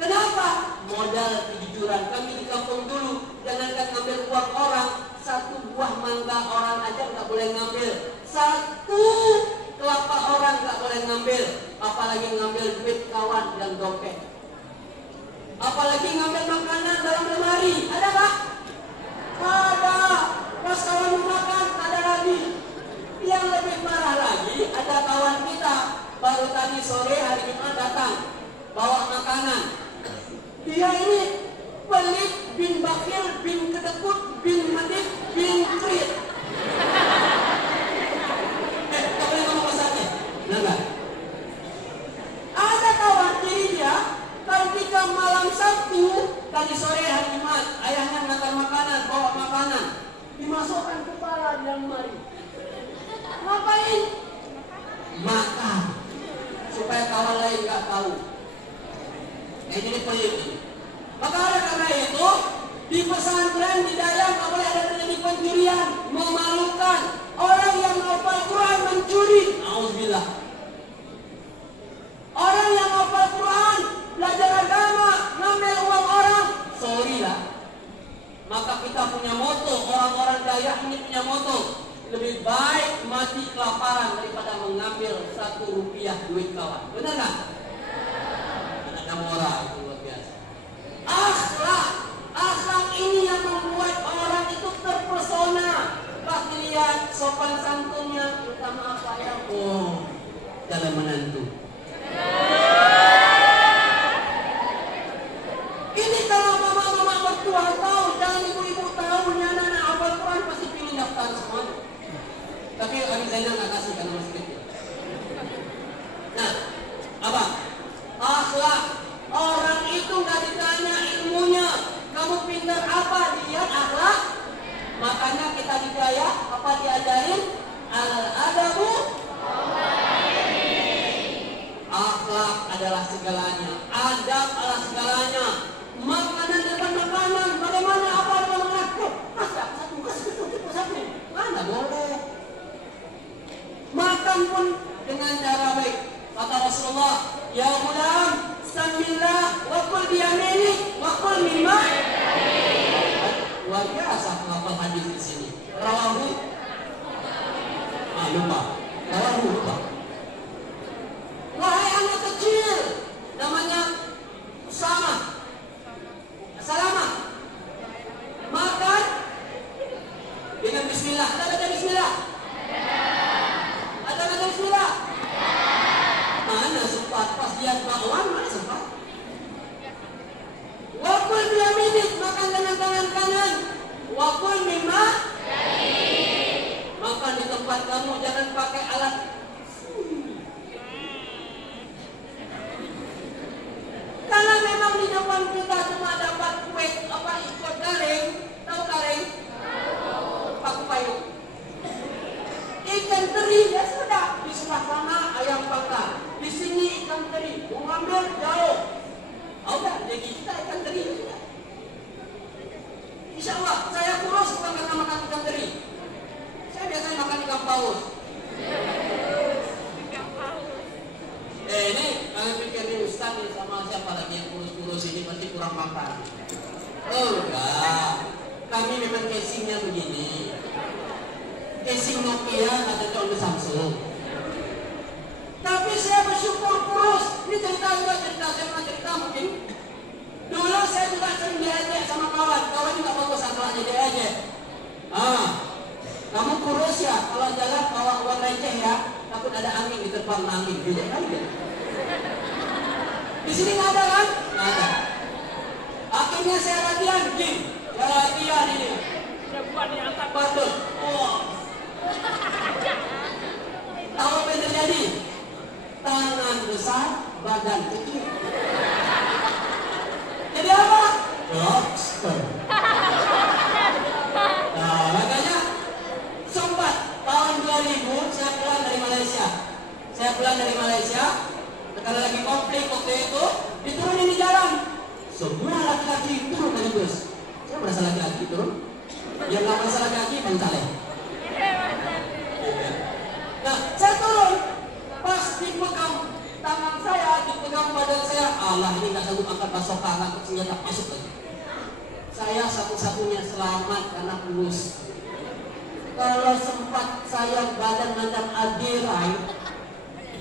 Kenapa? Modal kejujuran. Kami di kampung dulu, jangankan ngambil uang orang, 1 buah mangga orang aja nggak boleh ngambil, 1 kelapa orang nggak boleh ngambil, apalagi ngambil duit kawan dan dompet, apalagi ngambil makanan dalam lemari. Ada nggak? Ada. Pas kawan makan ada lagi. Yang lebih parah lagi, ada kawan kita baru tadi sore hari Jumat datang bawa makanan. Dia ini pelit, bin bakil, bin kedekut, bin medit, bin krit. Tak boleh ngomong pasarnya. Enggak. Ada kawan diri dia, ketika malam Sabtu, tadi sore hari Jumat, ayahnya ngantar makanan, bawa makanan, dimasukkan kepala di dalam lemari. Ngapain? Makan. Supaya kawan lain nggak tahu. Ini pelit. Maka oleh karena itu, di pesantren di dalam nggak boleh ada terjadi pencurian, memalukan. Orang yang hafal Quran mencuri, auzubillah. Orang yang hafal Quran, belajar agama, ngambil uang orang, sorry lah. Maka kita punya moto, orang-orang Dayak ini punya moto, lebih baik mati kelaparan daripada mengambil 1 rupiah duit kawan. Benar nggak? Ada moral itu luar biasa. Akhlak ini yang membuat orang itu terpesona. Pak dilihat sopan santunnya, terutama apa ya? Oh, dalam menantu. Ini kalau mama-mama mertua tahu, jangan ibu-ibu tahu, anak-anak hafal Quran pasti pilih daftar semua. Tapi Abi Zainal nggak kasih karena masih kecil. Nah, apa? Akhlak. Orang itu nggak ditanya ilmunya, kamu pintar apa, dilihat akhlak. Makanya kita di Jaya apa diajarin? Al-adabu. Akhlak adalah segalanya, adab adalah segalanya. Makanan depan makanan, bagaimana apa yang mengaku? Masak satu, mana boleh. Makan pun dengan cara baik. Kata Rasulullah, ya gulam, samillah, wa kul biyaminik, wa kul mimma. Luar biasa penghafal hadis di sini. Rawahu, lupa. Rawahu lupa. Wahai anak kecil, namanya Usama, Salamah, makan dengan Bismillah. Ada baca Bismillah? Ada baca Bismillah? Mana sempat pas dia bakwan, mana sempat? Wakul biyaminik, makan dengan tangan kanan. Wakul mimma, makan di tempat kamu, jangan pakai alat. Karena memang di depan kita cuma dapat kue apa ikut garing, tahu garing? Paku payung. Ikan teri ya sudah, di sebelah sana ayam bakar, di sini ikan teri, mau ngambil jauh. Udah, jadi kita ikan teri sudah. Insya Allah saya kurus bukan karena makan ikan teri. Saya biasanya makan ikan paus. Ini kalian pikir ini Ustaz nih sama siapa lagi yang kurus-kurus ini pasti kurang makan. Oh enggak, kami memang casingnya begini. Casing Nokia nggak cocok dengan Samsung. Tapi saya bersyukur kurus. Ini cerita saya pernah cerita mungkin. Dulu saya juga sering diajak sama kawan juga bagus akhlaknya diajak. Kamu kurus ya, kalau jalan bawa uang receh ya, takut ada angin diterpang angin, gitu kan? Di sini nggak ada kan? Nggak ada. Akhirnya saya latihan, saya latihan ini. Saya buat di atas batu. Tahu apa yang terjadi? Tangan besar, badan kecil. Jadi apa? Lobster. Nah, makanya sempat tahun 2000 saya pulang dari Malaysia. Karena lagi konflik waktu itu, diturunin di jalan. Semua laki-laki turun. Yang nggak masalah kaki pencalek. Nah, saya turun. Pas dipegang tangan saya, dipegang badan saya. Allah, ini nggak sanggup angkat basoka, angkat senjata, masuk lagi. Saya satu-satunya selamat karena lulus. Kalau sempat saya badan macam Adirai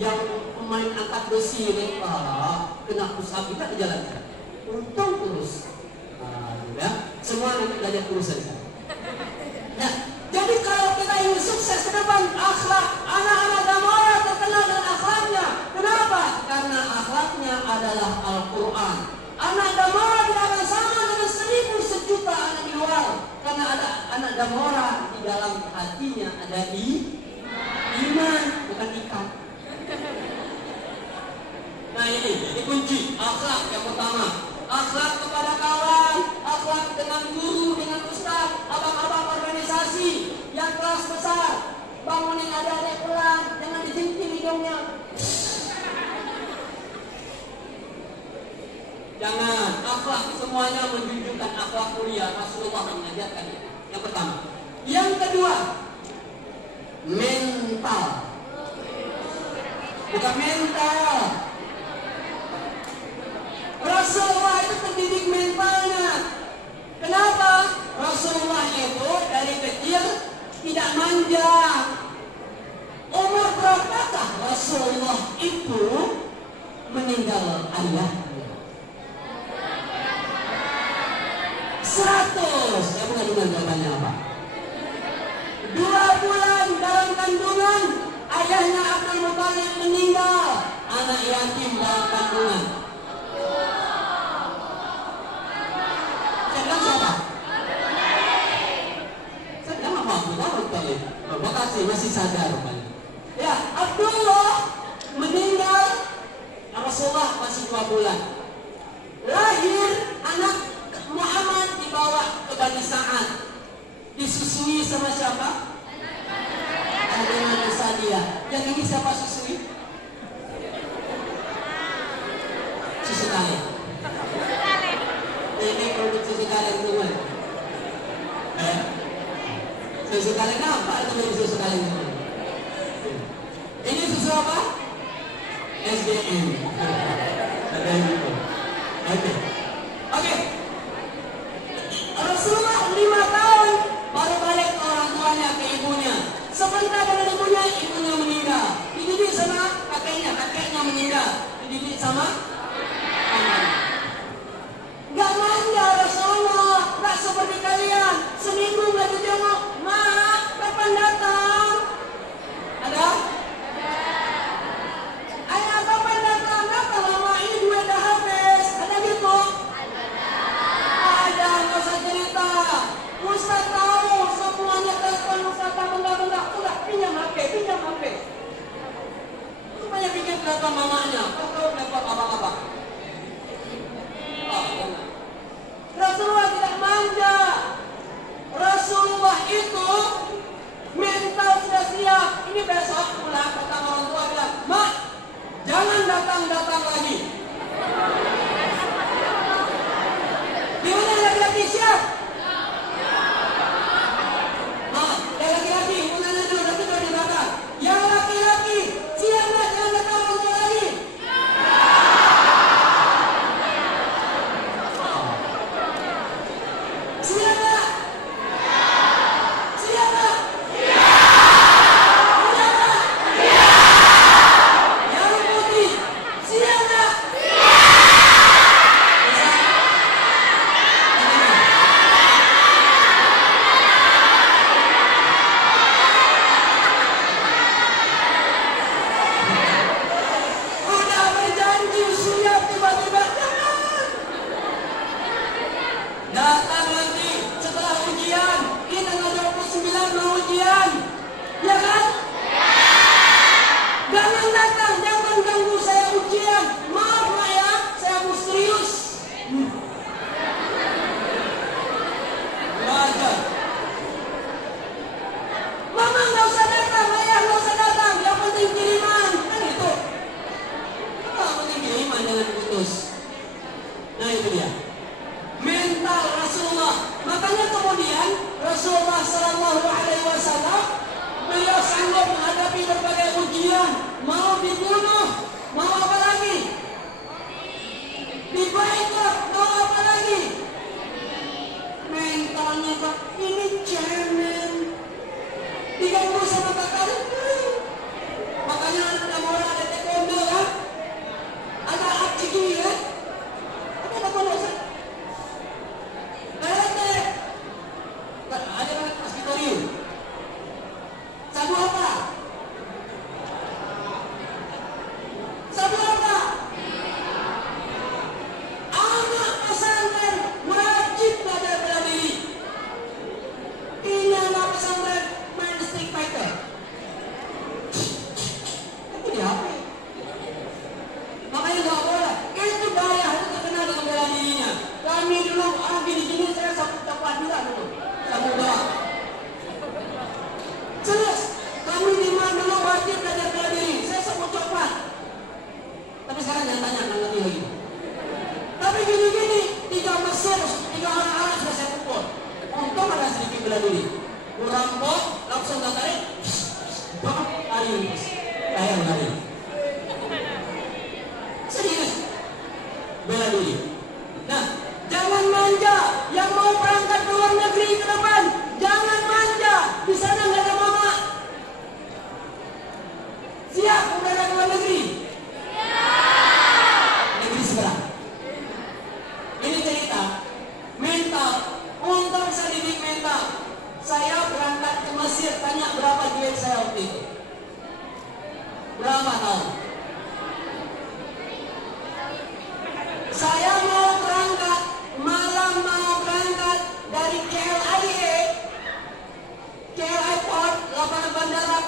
yang pemain angkat besi ini, kena pusat kita di jalan. Untung kurus. Ya, semua nanti belajar kurus saja. Nah, jadi kalau kita ingin sukses ke depan, akhlak anak-anak Damara terkenal dengan akhlaknya. Kenapa? Karena akhlaknya adalah Al-Quran. Anak Damara tidak akan sama dengan 1000 sejuta anak di luar. Karena ada anak Damara di dalam hatinya ada iman, bukan ikan. Nah ini kunci akhlak yang pertama. Akhlak kepada kawan, akhlak dengan guru, dengan ustaz, abang-abang organisasi yang kelas besar. Bangunin adik-adik pulang, jangan dijengking hidungnya. Jangan, akhlak semuanya menunjukkan akhlak mulia. Rasulullah mengajarkan itu. Yang pertama. Yang kedua, mental. Bukan mental. Rasulullah itu terdidik mentalnya. Kenapa? Rasulullah itu dari kecil tidak manja. Umur berapakah Rasulullah itu meninggal ayahnya? 100. Saya bukan dengar jawabannya apa. 2 bulan dalam kandungan ayahnya Abdul Muthalib meninggal. Anak yatim dalam kandungan. Terima kasih, masih sadar. Ya, Abdullah meninggal, Rasulullah masih 2 bulan. Lahir anak Muhammad dibawa ke Bani Sa'ad. Disusui sama siapa? Halimah Sa'diyah. Yang ini siapa susui? Susu kalen. Ini produk susu kalen semua. Susu kalen apa itu dari susu kalen? Ini susu apa? SDM. Ada itu. Oke. Rasulullah 5 tahun baru balik ke orang tuanya, ke ibunya. Sebentar dengan ibunya meninggal. Dididik sama kakeknya meninggal. Dididik sama gak manja Rasulullah, gak seperti kalian. Seminggu gak dijenguk, Mak, kapan datang? Ada? Ayah kapan datang? Datang lama ini duit dah habis. Ada gitu? Ada, gak usah cerita. Ustaz tahu semuanya telepon Ustaz benda-benda. Udah, pinjam HP. Rupanya bikin telepon mamanya. Kau tahu telepon apa-apa. Rasulullah Sallallahu Alaihi Wasallam, beliau sanggup menghadapi berbagai ujian, mau dibunuh, mau apa lagi? Diboykot, mau apa lagi? Mentalnya kok ini cemen, diganggu sama kakak. Makanya ada bola, ada taekwondo kan, ada akciki ya, ada taekwondo kan, ada askitorium. Sabu apa? Sabu apa? Anak pesantren wajib belajar bela diri. Ini anak pesantren main Street Fighter. Itu di HP. Makanya nggak boleh. Itu daya harus terkenal dengan bela dirinya. Kami dulu orang gini-gini saya sapu coklat juga dulu. Sapu doang. Serius, kami dimana dulu wajib belajar bela diri. Saya sapu coklat. Tapi sekarang jangan tanya, nggak ngerti lagi. Tapi gini-gini, 3 Mesir, 3 orang Arab sudah saya pukul. Untung ada sedikit bela diri. Rampok, langsung gak tarik. Lari, saya lari. Serius, bela diri. Nah, jangan manja. Yang mau berangkat ke luar negeri ke depan, jangan manja. Di sana nggak ada mama. Siap berangkat ke luar negeri? Negeri seberang. Ini cerita mental. Untuk saya didik mental. Saya berangkat ke Mesir, tanya berapa duit saya waktu itu. Berapa tahun? Saya mau berangkat, malam mau berangkat dari KLIA, KLIA Port, lapangan bandara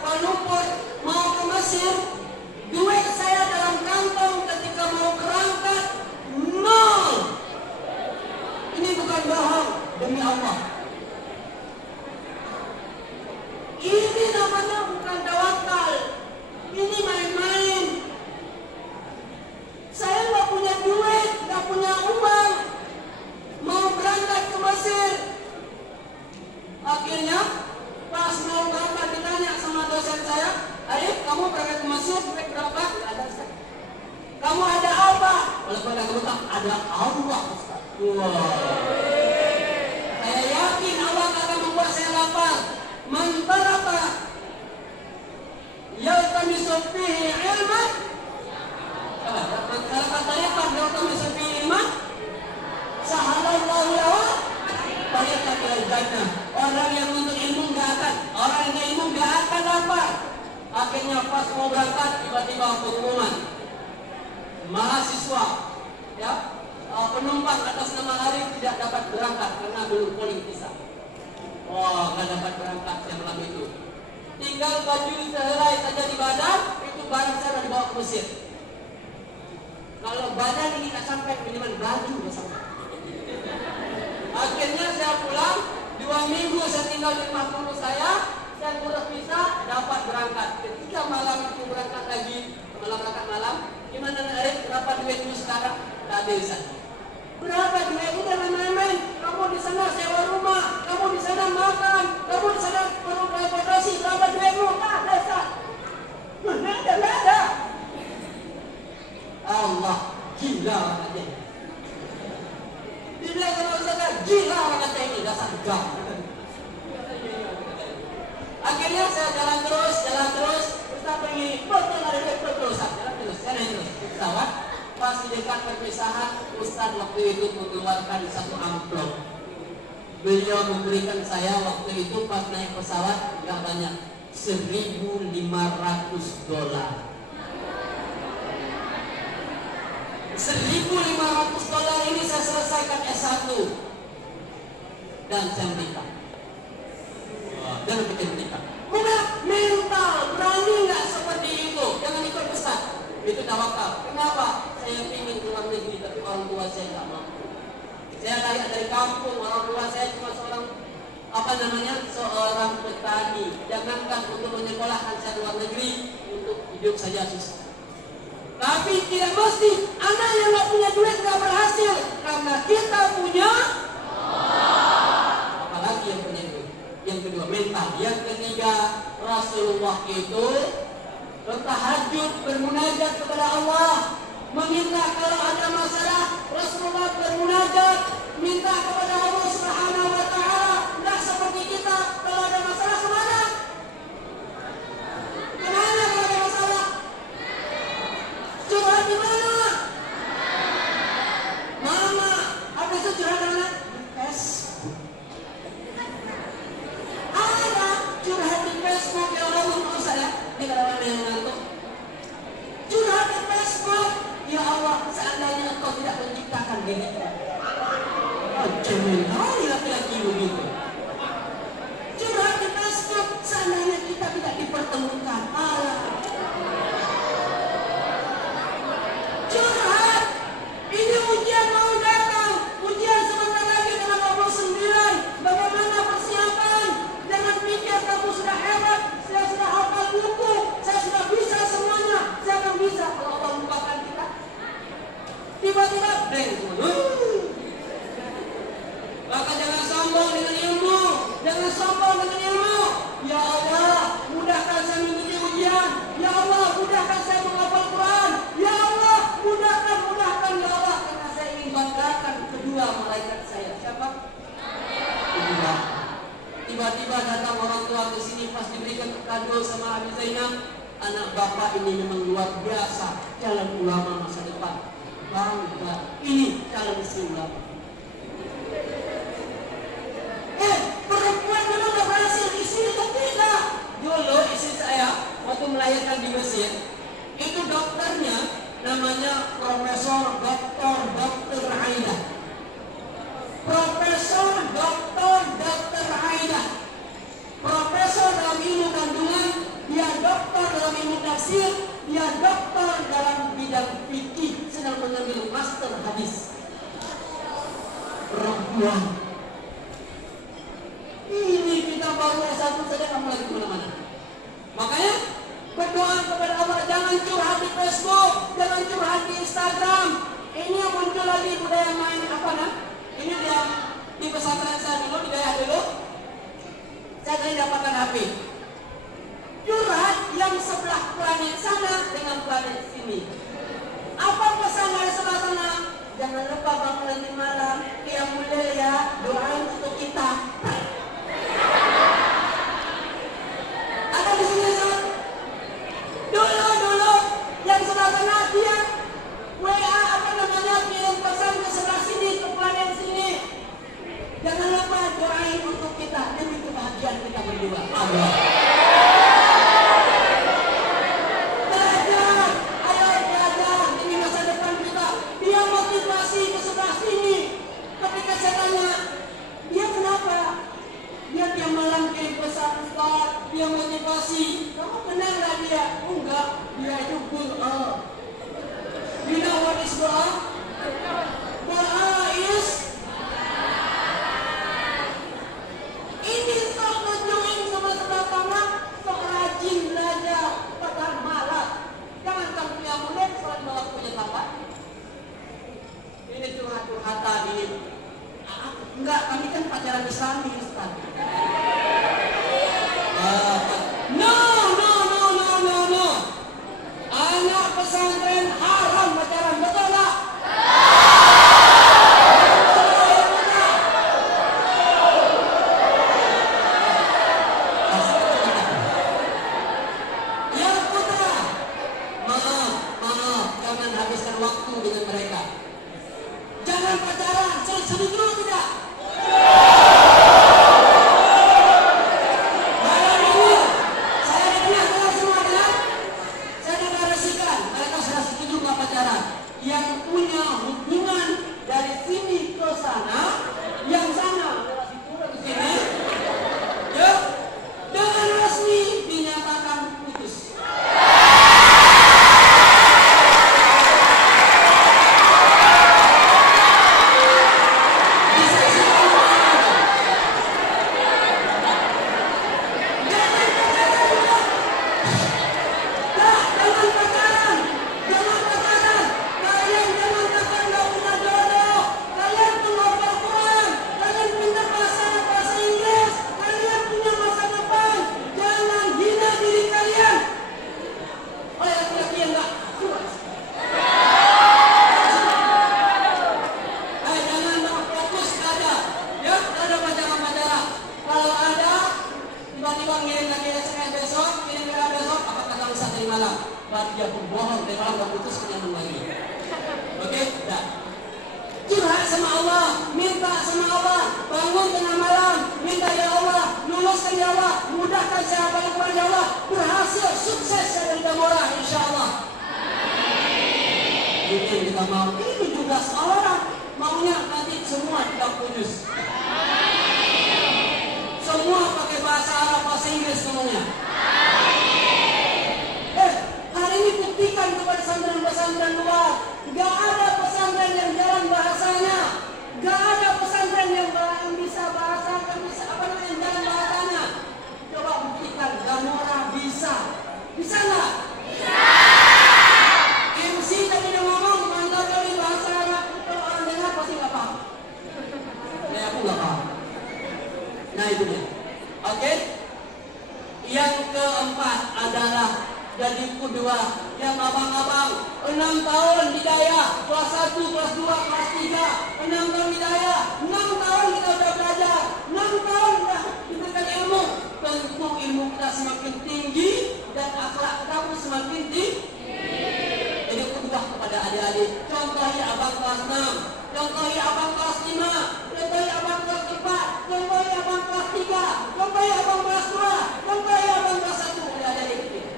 Kuala Lumpur, mau ke Mesir. Duit saya dalam kantong ketika mau berangkat, 0. Ini bukan bohong, demi Allah. Ini namanya bukan tawakal. Ini main-main. Saya nggak punya duit, nggak punya uang, mau berangkat ke Mesir. Akhirnya pas mau berangkat ditanya sama dosen saya, Arif, kamu berangkat ke Mesir, duit berapa? Ada Ustaz. Kamu ada apa? Kalau pada kebetulan ada Allah Ustaz. Wow. Saya yakin Allah akan membuat saya lapar. Mentaraka yaltamisu fihi ilman. Kalau katanya yaltamisu fihi ilman, sahalallahu lahu tariqan ilal jannah. Orang yang menuntut ilmu orang yang ilmu nggak akan lapar. Akhirnya pas mau berangkat tiba-tiba pengumuman mahasiswa, ya, penumpang atas nama Arif tidak dapat berangkat karena belum polling visa. Wah, nggak dapat berangkat yang malam itu. Tinggal baju sehelai saja di badan, itu barang saya sudah dibawa ke Mesir. Kalau badan ini nggak sampai, minimal baju nggak sampai. Akhirnya saya pulang, 2 minggu saya tinggal di rumah guru saya ngurus visa, dapat berangkat. Ketika malam itu berangkat lagi, berangkat malam, gimana Arif, berapa duitmu sekarang? Tak ada di sana. Berapa duit? Udah main-main. Kamu di sana sewa rumah, kamu di sana makan, kamu di sana perlu transportasi. Berapa duitmu? Tak ada, Ustaz. Nggak ada. Allah, gila orangnya. Dibilang sama Ustaz, gila orangnya ini, dasar gam. Akhirnya saya jalan terus. Ustaz begini, betul ada duit, betul Ustaz. Jalan terus. Pesawat. Pas di dekat perpisahan, Ustaz waktu itu mengeluarkan 1 amplop. Beliau memberikan saya waktu itu pas naik pesawat, nggak banyak, $1.500. $1.500 ini saya selesaikan S1 dan saya menikah. Dan menikah. Mental, berani nggak seperti itu? Jangan ikut Ustaz. Itu tawakal. Kenapa? Saya ingin keluar negeri tapi orang tua saya nggak mampu. Saya dari kampung, orang tua saya cuma seorang petani. Jangankan untuk menyekolahkan saya luar negeri, untuk hidup saja susah. Tapi tidak mesti anak yang nggak punya duit nggak berhasil karena kita punya. Rasulullah itu bertahajud, bermunajat kepada Allah, meminta kalau ada masalah. Rasulullah bermunajat, minta kepada Allah Subhanahu wa Ta'ala. Tidak seperti kita, kalau ada masalah kemana? Kemana kalau ada masalah? Curhat di mana? Mama, habis itu curhat mana? Facebook. Ada curhat di Facebook, ya Allah, menurut saya tidak ada yang ngantuk. Curhat di Facebook, ya Allah, seandainya Engkau tidak menciptakan diriku. Cemen kali laki-laki begitu. Curhat di Facebook, seandainya kita tidak dipertemukan. Curhat, ini ujian mau datang. Ujian sebentar lagi dengan 29. Bagaimana persiapan? Jangan pikir kamu sudah hebat, saya sudah hafal buku, saya sudah bisa semuanya. Saya akan bisa kalau Allah lupakan kita. Tiba-tiba blank semua. Maka jangan sombong dengan ilmu, jangan sombong dengan ilmu. Ya Allah, mudahkan saya mengikuti ujian. Ya Allah, mudahkan saya menghafal Quran. Ya Allah, mudahkan ya Allah, karena saya ingin banggakan kedua malaikat saya. Siapa? Kedua. Tiba-tiba datang orang tua ke sini pas diberikan kado sama Abi Zainab. Anak bapak ini memang luar biasa, calon ulama masa depan. Bangga, ini calon istri ulama. Perempuan memang gak berhasil di sini, tidak. Dulu istri saya waktu melahirkan di Mesir, itu dokternya namanya Profesor Dr. Aida. Profesor Dr. Aida. Profesor dalam ilmu kandungan, dia dokter dalam ilmu tafsir, dia dokter dalam bidang fikih, sedang mengambil master hadis. Perempuan. Ini kita baru S1 saja kamu lagi kemana-mana. Makanya berdoa kepada Allah, jangan curhat di Facebook, jangan curhat di Instagram. Ini yang muncul lagi budaya main apa nah? Ini dia di pesantren saya dulu, di daerah dulu. Saya tadi dapatkan HP. Curhat yang sebelah planet sana dengan planet sini. Apa pesan dari sebelah sana? Jangan lupa bangun nanti malam, qiyamul lail ya, doain untuk kita. Ada di sini kan? Dulu yang sebelah sana dia WA apa namanya kirim pesan ke sebelah sini, ke planet sini. Jangan lupa doain untuk kita demi kebahagiaan kita berdua. Allah. Belajar, ayo belajar demi masa depan kita. Dia motivasi ke sebelah sini. Ketika saya tanya, dia kenapa? Dia malam kirim pesan Ustaz, dia motivasi. Kamu kenal gak dia? Enggak, dia itu doa. You know what is doa? Doa is ini sok nunjukin sama sebelah kanan, sok rajin belajar, padahal malas. Jangan kamu punya mudah, soal malah punya tambah. Ini curhat-curhatan ini. Enggak, kami kan pacaran Islami, Ustaz. No. Anak pesantren haram pacaran, betul tak? Ya putra, maaf, jangan habiskan waktu dengan mereka. Jangan pacaran, sedih dulu tidak? doakan saya kepada Allah berhasil sukses saya dari Damora insya Allah. Mungkin kita mau ini juga seorang maunya nanti semua tidak kudus. Semua pakai bahasa Arab, bahasa Inggris semuanya. Hari ini buktikan kepada pesantren-pesantren luar, gak ada pesantren yang jalan bahasanya, gak ada pesantren yang bisa bahasa, yang jalan bahasanya. Coba buktikan, Damora bisa nggak? Bisa. MC tadi yang ngomong mantap kali bahasa Arab, kalau orang dengar pasti nggak paham. Nah, aku nggak paham. Nah itu dia. Oke. Yang keempat adalah jadi kedua yang abang-abang 6 tahun hidayah, kelas 1, kelas 2, kelas 3, 6 tahun hidayah, 6 tahun kita sudah belajar, 6 tahun sudah diberikan ilmu. Tentu ilmu kita semakin tinggi dan akhlak kita pun semakin tinggi. Jadi kedua kepada adik-adik, contohi abang kelas 6, contohi abang kelas 5, contohi abang kelas 4, contohi abang kelas 3, contohi abang kelas 2, contohi abang kelas 1 adik-adik.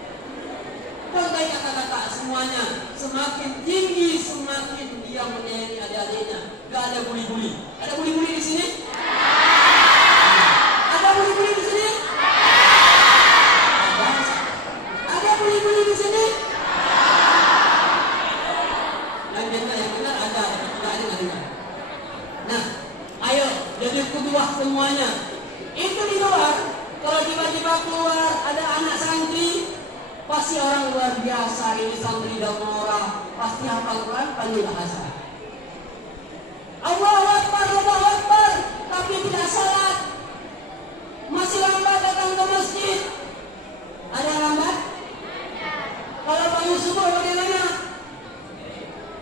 Contohi kata-kata semuanya, semakin tinggi semakin dia menyayangi adik-adiknya. Gak ada buli-buli. Ada buli-buli di sini? Ada buli-buli di sini? Ada buli-buli di sini? Yang benar ada, tidak ada. Nah, ayo jadi kedua semuanya. Itu di luar. Kalau tiba-tiba keluar ada anak santri, pasti orang luar biasa ini santri Damora, pasti hafal Quran, pandai bahasa. Allahu Akbar, tapi tidak salat. Masih lambat datang ke masjid. Ada lambat? Kalau bangun subuh bagaimana?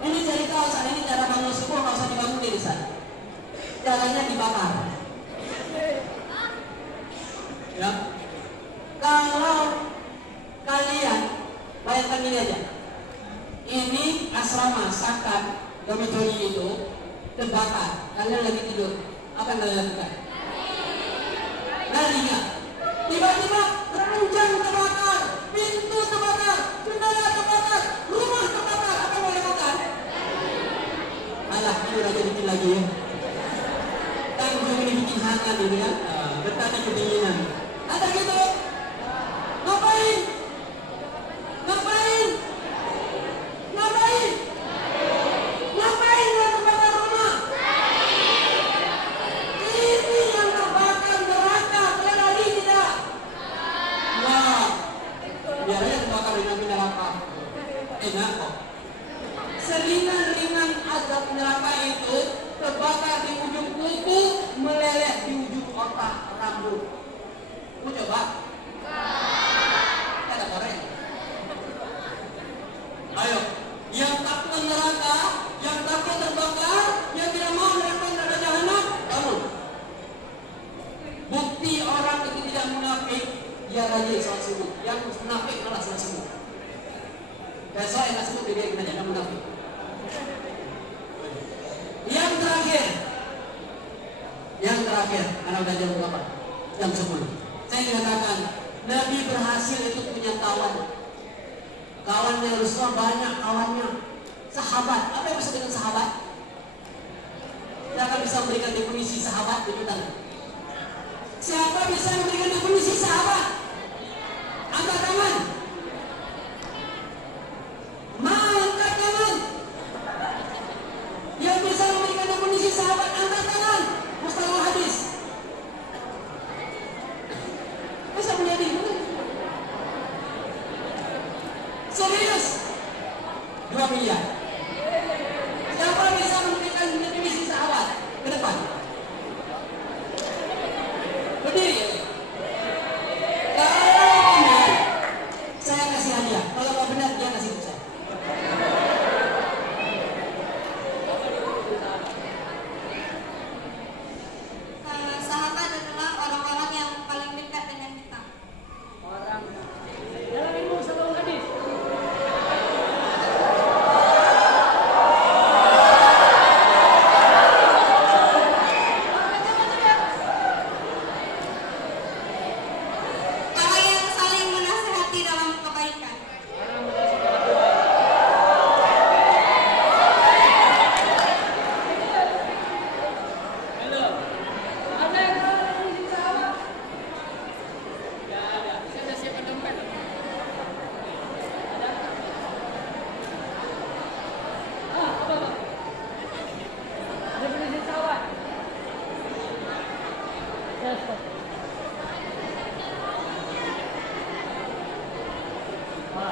Ini cerita saat ini cara bangun subuh nggak usah dibangun di sana. Caranya dibakar. Ya. Kalau kalian bayangkan ini aja. Ini asrama sakat dormitory itu terbakar. Kalian lagi tidur. Apa yang kalian lakukan? Lari nggak? Tiba-tiba ranjang terbakar, pintu terbakar, jendela terbakar, rumah terbakar. Apa yang kalian lakukan? Alah, tidur aja dikit lagi ya. Tanggung ini bikin hangat ini kan. Bertani kedinginan. Ada gitu? Ngapain? Ngapain? Ngapain? Ngapain yang terbakar rumah? Ini yang terbakar neraka. Kalian lari tidak? Wah, biar aja terbakar dengan neraka. Enak kok. Seringan-ringan azab neraka itu terbakar di ujung kuku, meleleh di ujung otak, rambut. Mau coba? Ada korek. Ayo, yang takut neraka, yang takut terbakar, yang tidak mau menerima neraka jahanam, bangun. Bukti orang itu tidak munafik, dia rajin sholat subuh. Yang munafik malah sholat subuh. Besok yang subuh dia kita jangan munafik. Yang terakhir, karena udah jam berapa? Jam 10. Saya dikatakan Nabi berhasil itu punya kawan. Kawannya Rasulullah banyak kawannya. Sahabat, apa yang maksud dengan sahabat? Saya akan bisa memberikan definisi sahabat di tangan. Siapa bisa memberikan definisi sahabat? Angkat tangan. Angkat tangan. Yang bisa memberikan definisi sahabat, angkat tangan. Mustalahul hadis. Bisa menjadi serius 2 miliar. Siapa bisa memberikan definisi sahabat ke depan? Berdiri.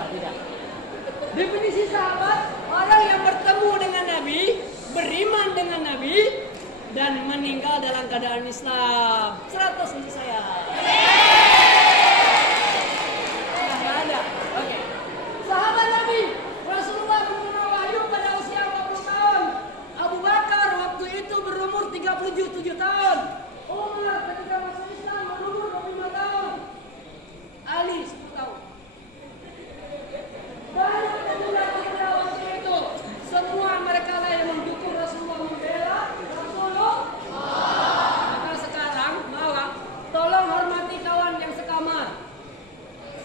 Tidak. Definisi sahabat, orang yang bertemu dengan Nabi, beriman dengan Nabi, dan meninggal dalam keadaan Islam. 100 untuk saya. Nggak ada. Oke. Sahabat Nabi, Rasulullah menerima wahyu pada usia 40 tahun. Abu Bakar waktu itu berumur 37 tahun. Umar ketika masuk Islam berumur 25 tahun. Ali 10 tahun. Banyak pemuda waktu itu. Semua mereka lah yang mendukung Rasulullah, membela Rasulullah. Maka sekarang, malah tolong hormati kawan yang sekamar.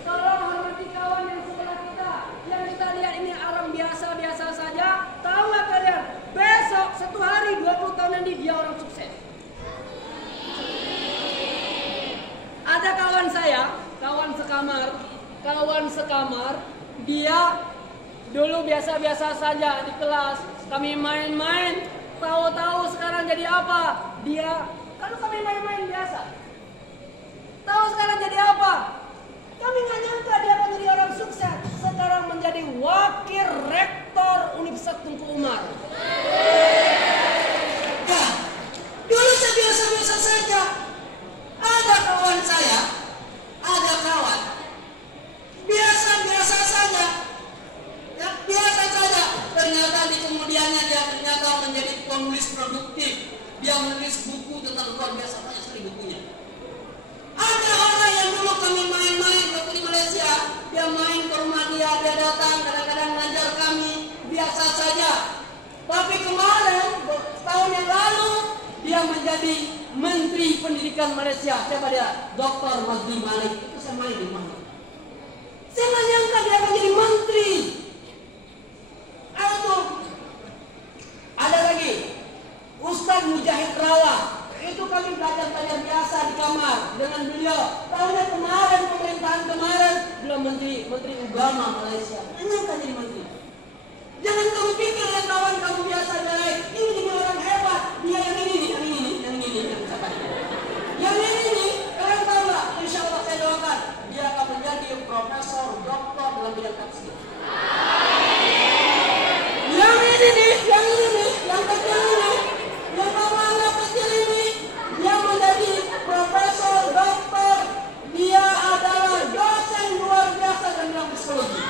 Tolong hormati kawan yang sebelah kita. Yang kita lihat ini orang biasa-biasa saja. Tahu nggak kalian? Besok 1 hari 20 tahun nanti dia orang sukses. Ada kawan saya, kawan sekamar, dia dulu biasa-biasa saja di kelas. Kami main-main, tahu-tahu sekarang jadi apa? Dia, kalau kami main-main biasa, tahu sekarang jadi apa? Kami nggak nyangka dia akan jadi orang sukses. Sekarang menjadi wakil rektor Universitas Tunku Umar. Ya, dulu saya biasa-biasa saja. Ada kawan saya, ada kawan biasa-biasa saja. Ya, biasa saja. Ternyata di kemudiannya dia ternyata menjadi penulis produktif. Dia menulis buku tentang luar biasa, banyak sekali bukunya. Ada orang yang dulu kami main-main waktu di Malaysia, dia main ke rumah dia datang, kadang-kadang ngajar kami, biasa saja. Tapi kemarin, tahun yang lalu, dia menjadi Menteri Pendidikan Malaysia. Siapa dia? Dr. Mazli Malik. Itu saya main di rumah. Saya nggak nyangka dia akan jadi menteri. Ada lagi, Ustaz Mujahid Rawa. Itu kami belajar biasa di kamar dengan beliau. Tahunnya kemarin, pemerintahan kemarin, beliau menteri agama Malaysia. Nyangka jadi menteri. Jangan kamu pikir yang kawan kamu biasa jelek. Ini orang hebat. Dia yang ini, yang siapa ini? Yang ini, kalian tahu nggak? Insya Allah saya doakan dia akan menjadi profesor, doktor dalam bidang tafsir. Yang ini nih, yang kecil ini, yang mama kecil ini, dia menjadi profesor, doktor. Dia adalah dosen luar biasa dalam bidang psikologi.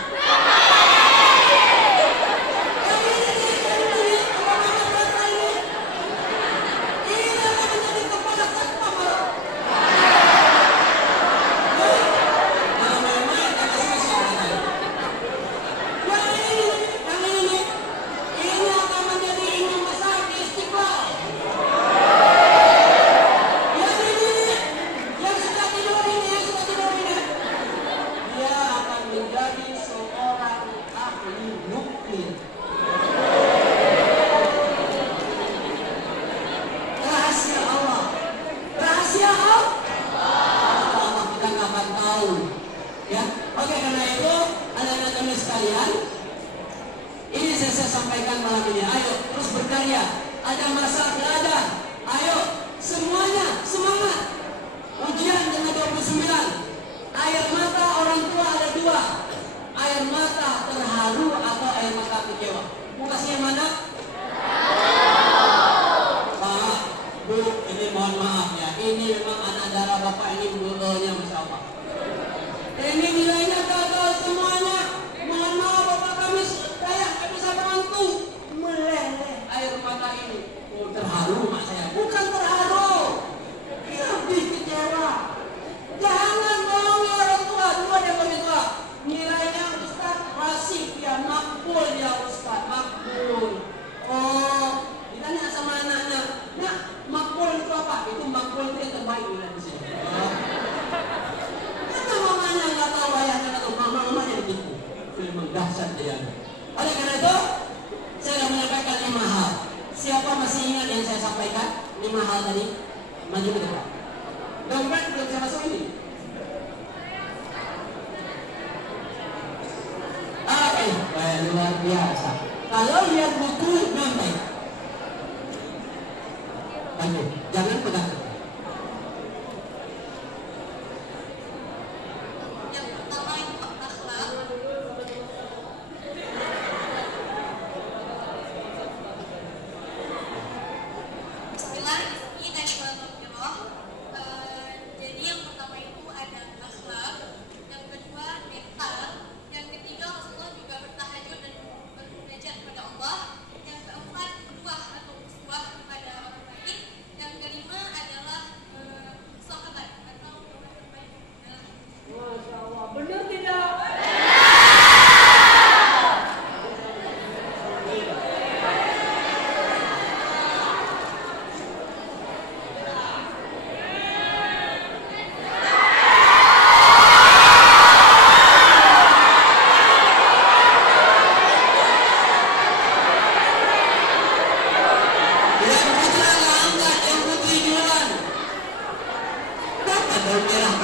daun merah.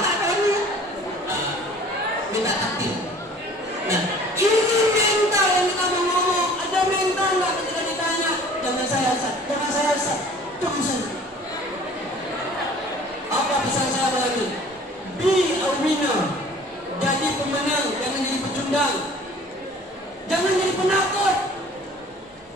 Minta takdir. Nah, ini mental yang kita mau ngomong. Ada mental nggak ketika ditanya? Jangan saya Ustaz, jangan saya Ustaz, jangan saya. Apa pesan saya lagi? Be a winner. Jadi pemenang, jangan jadi pecundang. Jangan jadi penakut.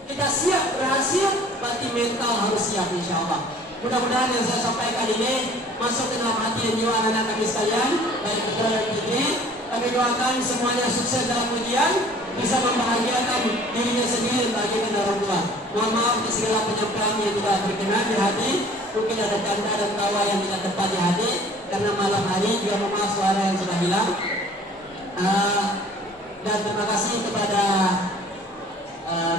Kita siap berhasil, berarti mental harus siap insya Allah. Mudah-mudahan yang saya sampaikan ini masuk ke dalam hati dan jiwa anak-anak kami sekalian, baik putra dan putri. Kami doakan semuanya sukses dalam ujian, bisa membahagiakan dirinya sendiri dan bahagiakan orang tua. Mohon maaf di segala penyampaian yang tidak berkenan di hati, mungkin ada canda dan tawa yang tidak tepat di hati, karena malam hari juga mohon suara yang sudah hilang. Dan terima kasih kepada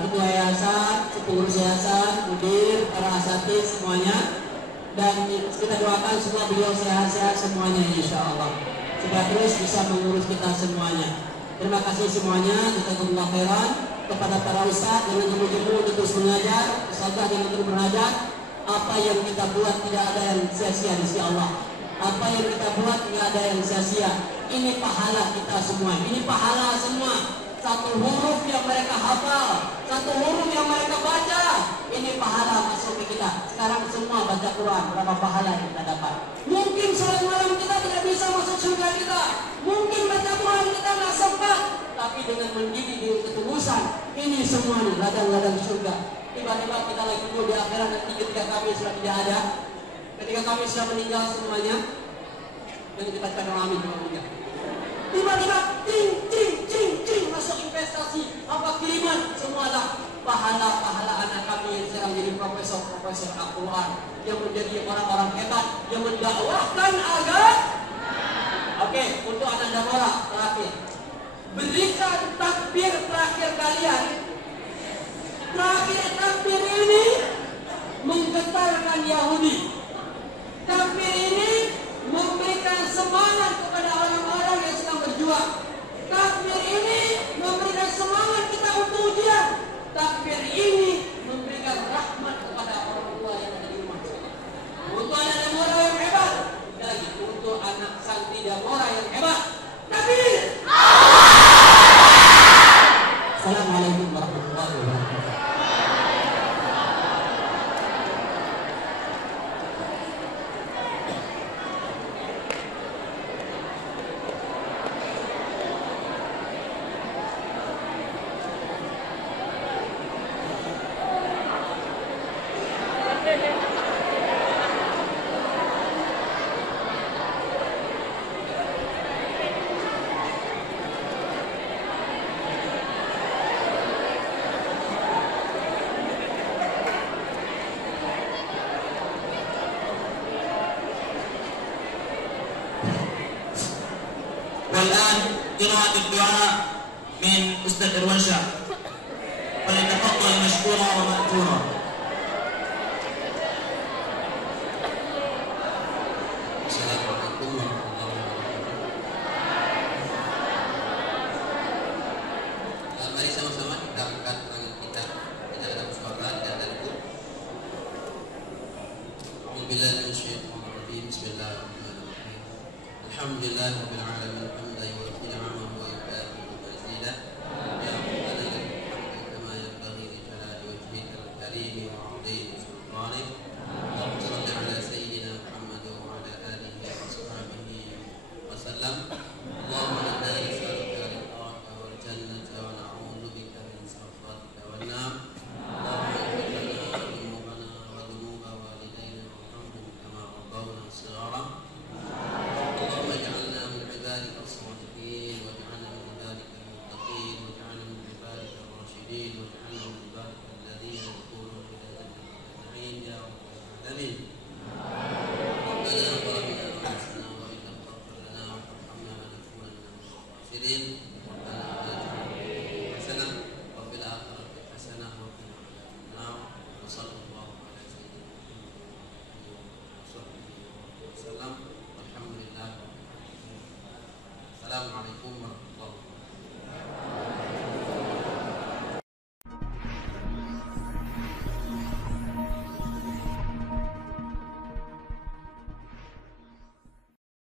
ketua yayasan, pengurus yayasan, mudir, para asatidz semuanya, dan kita doakan semua beliau sehat-sehat semuanya insya Allah, supaya terus bisa mengurus kita semuanya. Terima kasih semuanya, jazakumullah khairan. Kepada para ustaz dengan jemu-jemu untuk terus mengajar, ustazah dengan terus belajar. Apa yang kita buat tidak ada yang sia-sia di sisi Allah. Apa yang kita buat tidak ada yang sia-sia. Ini pahala kita semua, ini pahala semua. Satu huruf yang mereka hafal, satu huruf yang mereka baca, ini pahala masuk ke kita. Sekarang semua baca Quran, berapa pahala yang kita dapat? Mungkin sholat malam kita tidak bisa masuk surga kita, mungkin baca Quran kita nggak sempat, tapi dengan mendidik di ketulusan, ini semua nih ladang-ladang surga. Tiba-tiba kita lagi tunggu di akhirat nanti ketika kami sudah tidak ada, ketika kami sudah meninggal semuanya, dan kita baca amin meninggal. Tiba-tiba cing masuk investasi apa kiriman, semualah pahala-pahala anak kami yang sekarang jadi profesor Al-Quran, yang menjadi orang-orang hebat yang mendakwahkan agar. Oke, untuk anak Damora terakhir, berikan takbir terakhir kalian. Terakhir takbir ini menggetarkan Yahudi. Takbir ini memberikan semangat kepada orang-orang yang sedang berjuang. Takbir ini memberikan semangat kita untuk ujian. Takbir ini memberikan rahmat kepada orang tua yang ada di rumah. Untuk anak Damora yang hebat, lagi untuk anak santri Damora yang hebat. Takbir. Assalamualaikum warahmatullahi wabarakatuh. والآن قراءة الدعاء من أستاذ إروان فليتفضل مشكورا ومأجورا. Assalamualaikum warahmatullahi wabarakatuh. Mari sama-sama kita angkat tangan kita ada suara dan itu. Bismillahirrahmanirrahim. Alhamdulillahirabbil alamin. Hamdan yu'ti ni'amahu wa yukafi mazida. Ya Rabbana lakal hamdu kama yanbaghi li jalali wajhika al-karim wa 'azimi sultanik. Allahumma shalli ala sayyidina Muhammad wa ala alihi wa ashabihi wa sallam. Allahumma inna nas'aluka ridhaka wal jannata wa na'udzu bika min sakhatika wan nar. Allahumma ighfir lana dhunubana wa dhunuba walidayna warhamhum kama rabbawna shighara. اللهم اجعلنا من عبادك الصالحين واجعلنا من عبادك المتقين واجعلنا من عبادك الراشدين واجعلنا من عبادك الذين يدخلون الى جنة النعيم يا رب العالمين. ربنا ظلمنا انفسنا وان لم تغفر لنا وترحمنا لنكونن من الخاسرين. ربنا آتنا في الدنيا حسنة وفي الآخرة حسنة وقنا عذاب النار. وصلى الله على سيدنا محمد وصحبه وسلم. Assalamualaikum warahmatullahi wabarakatuh.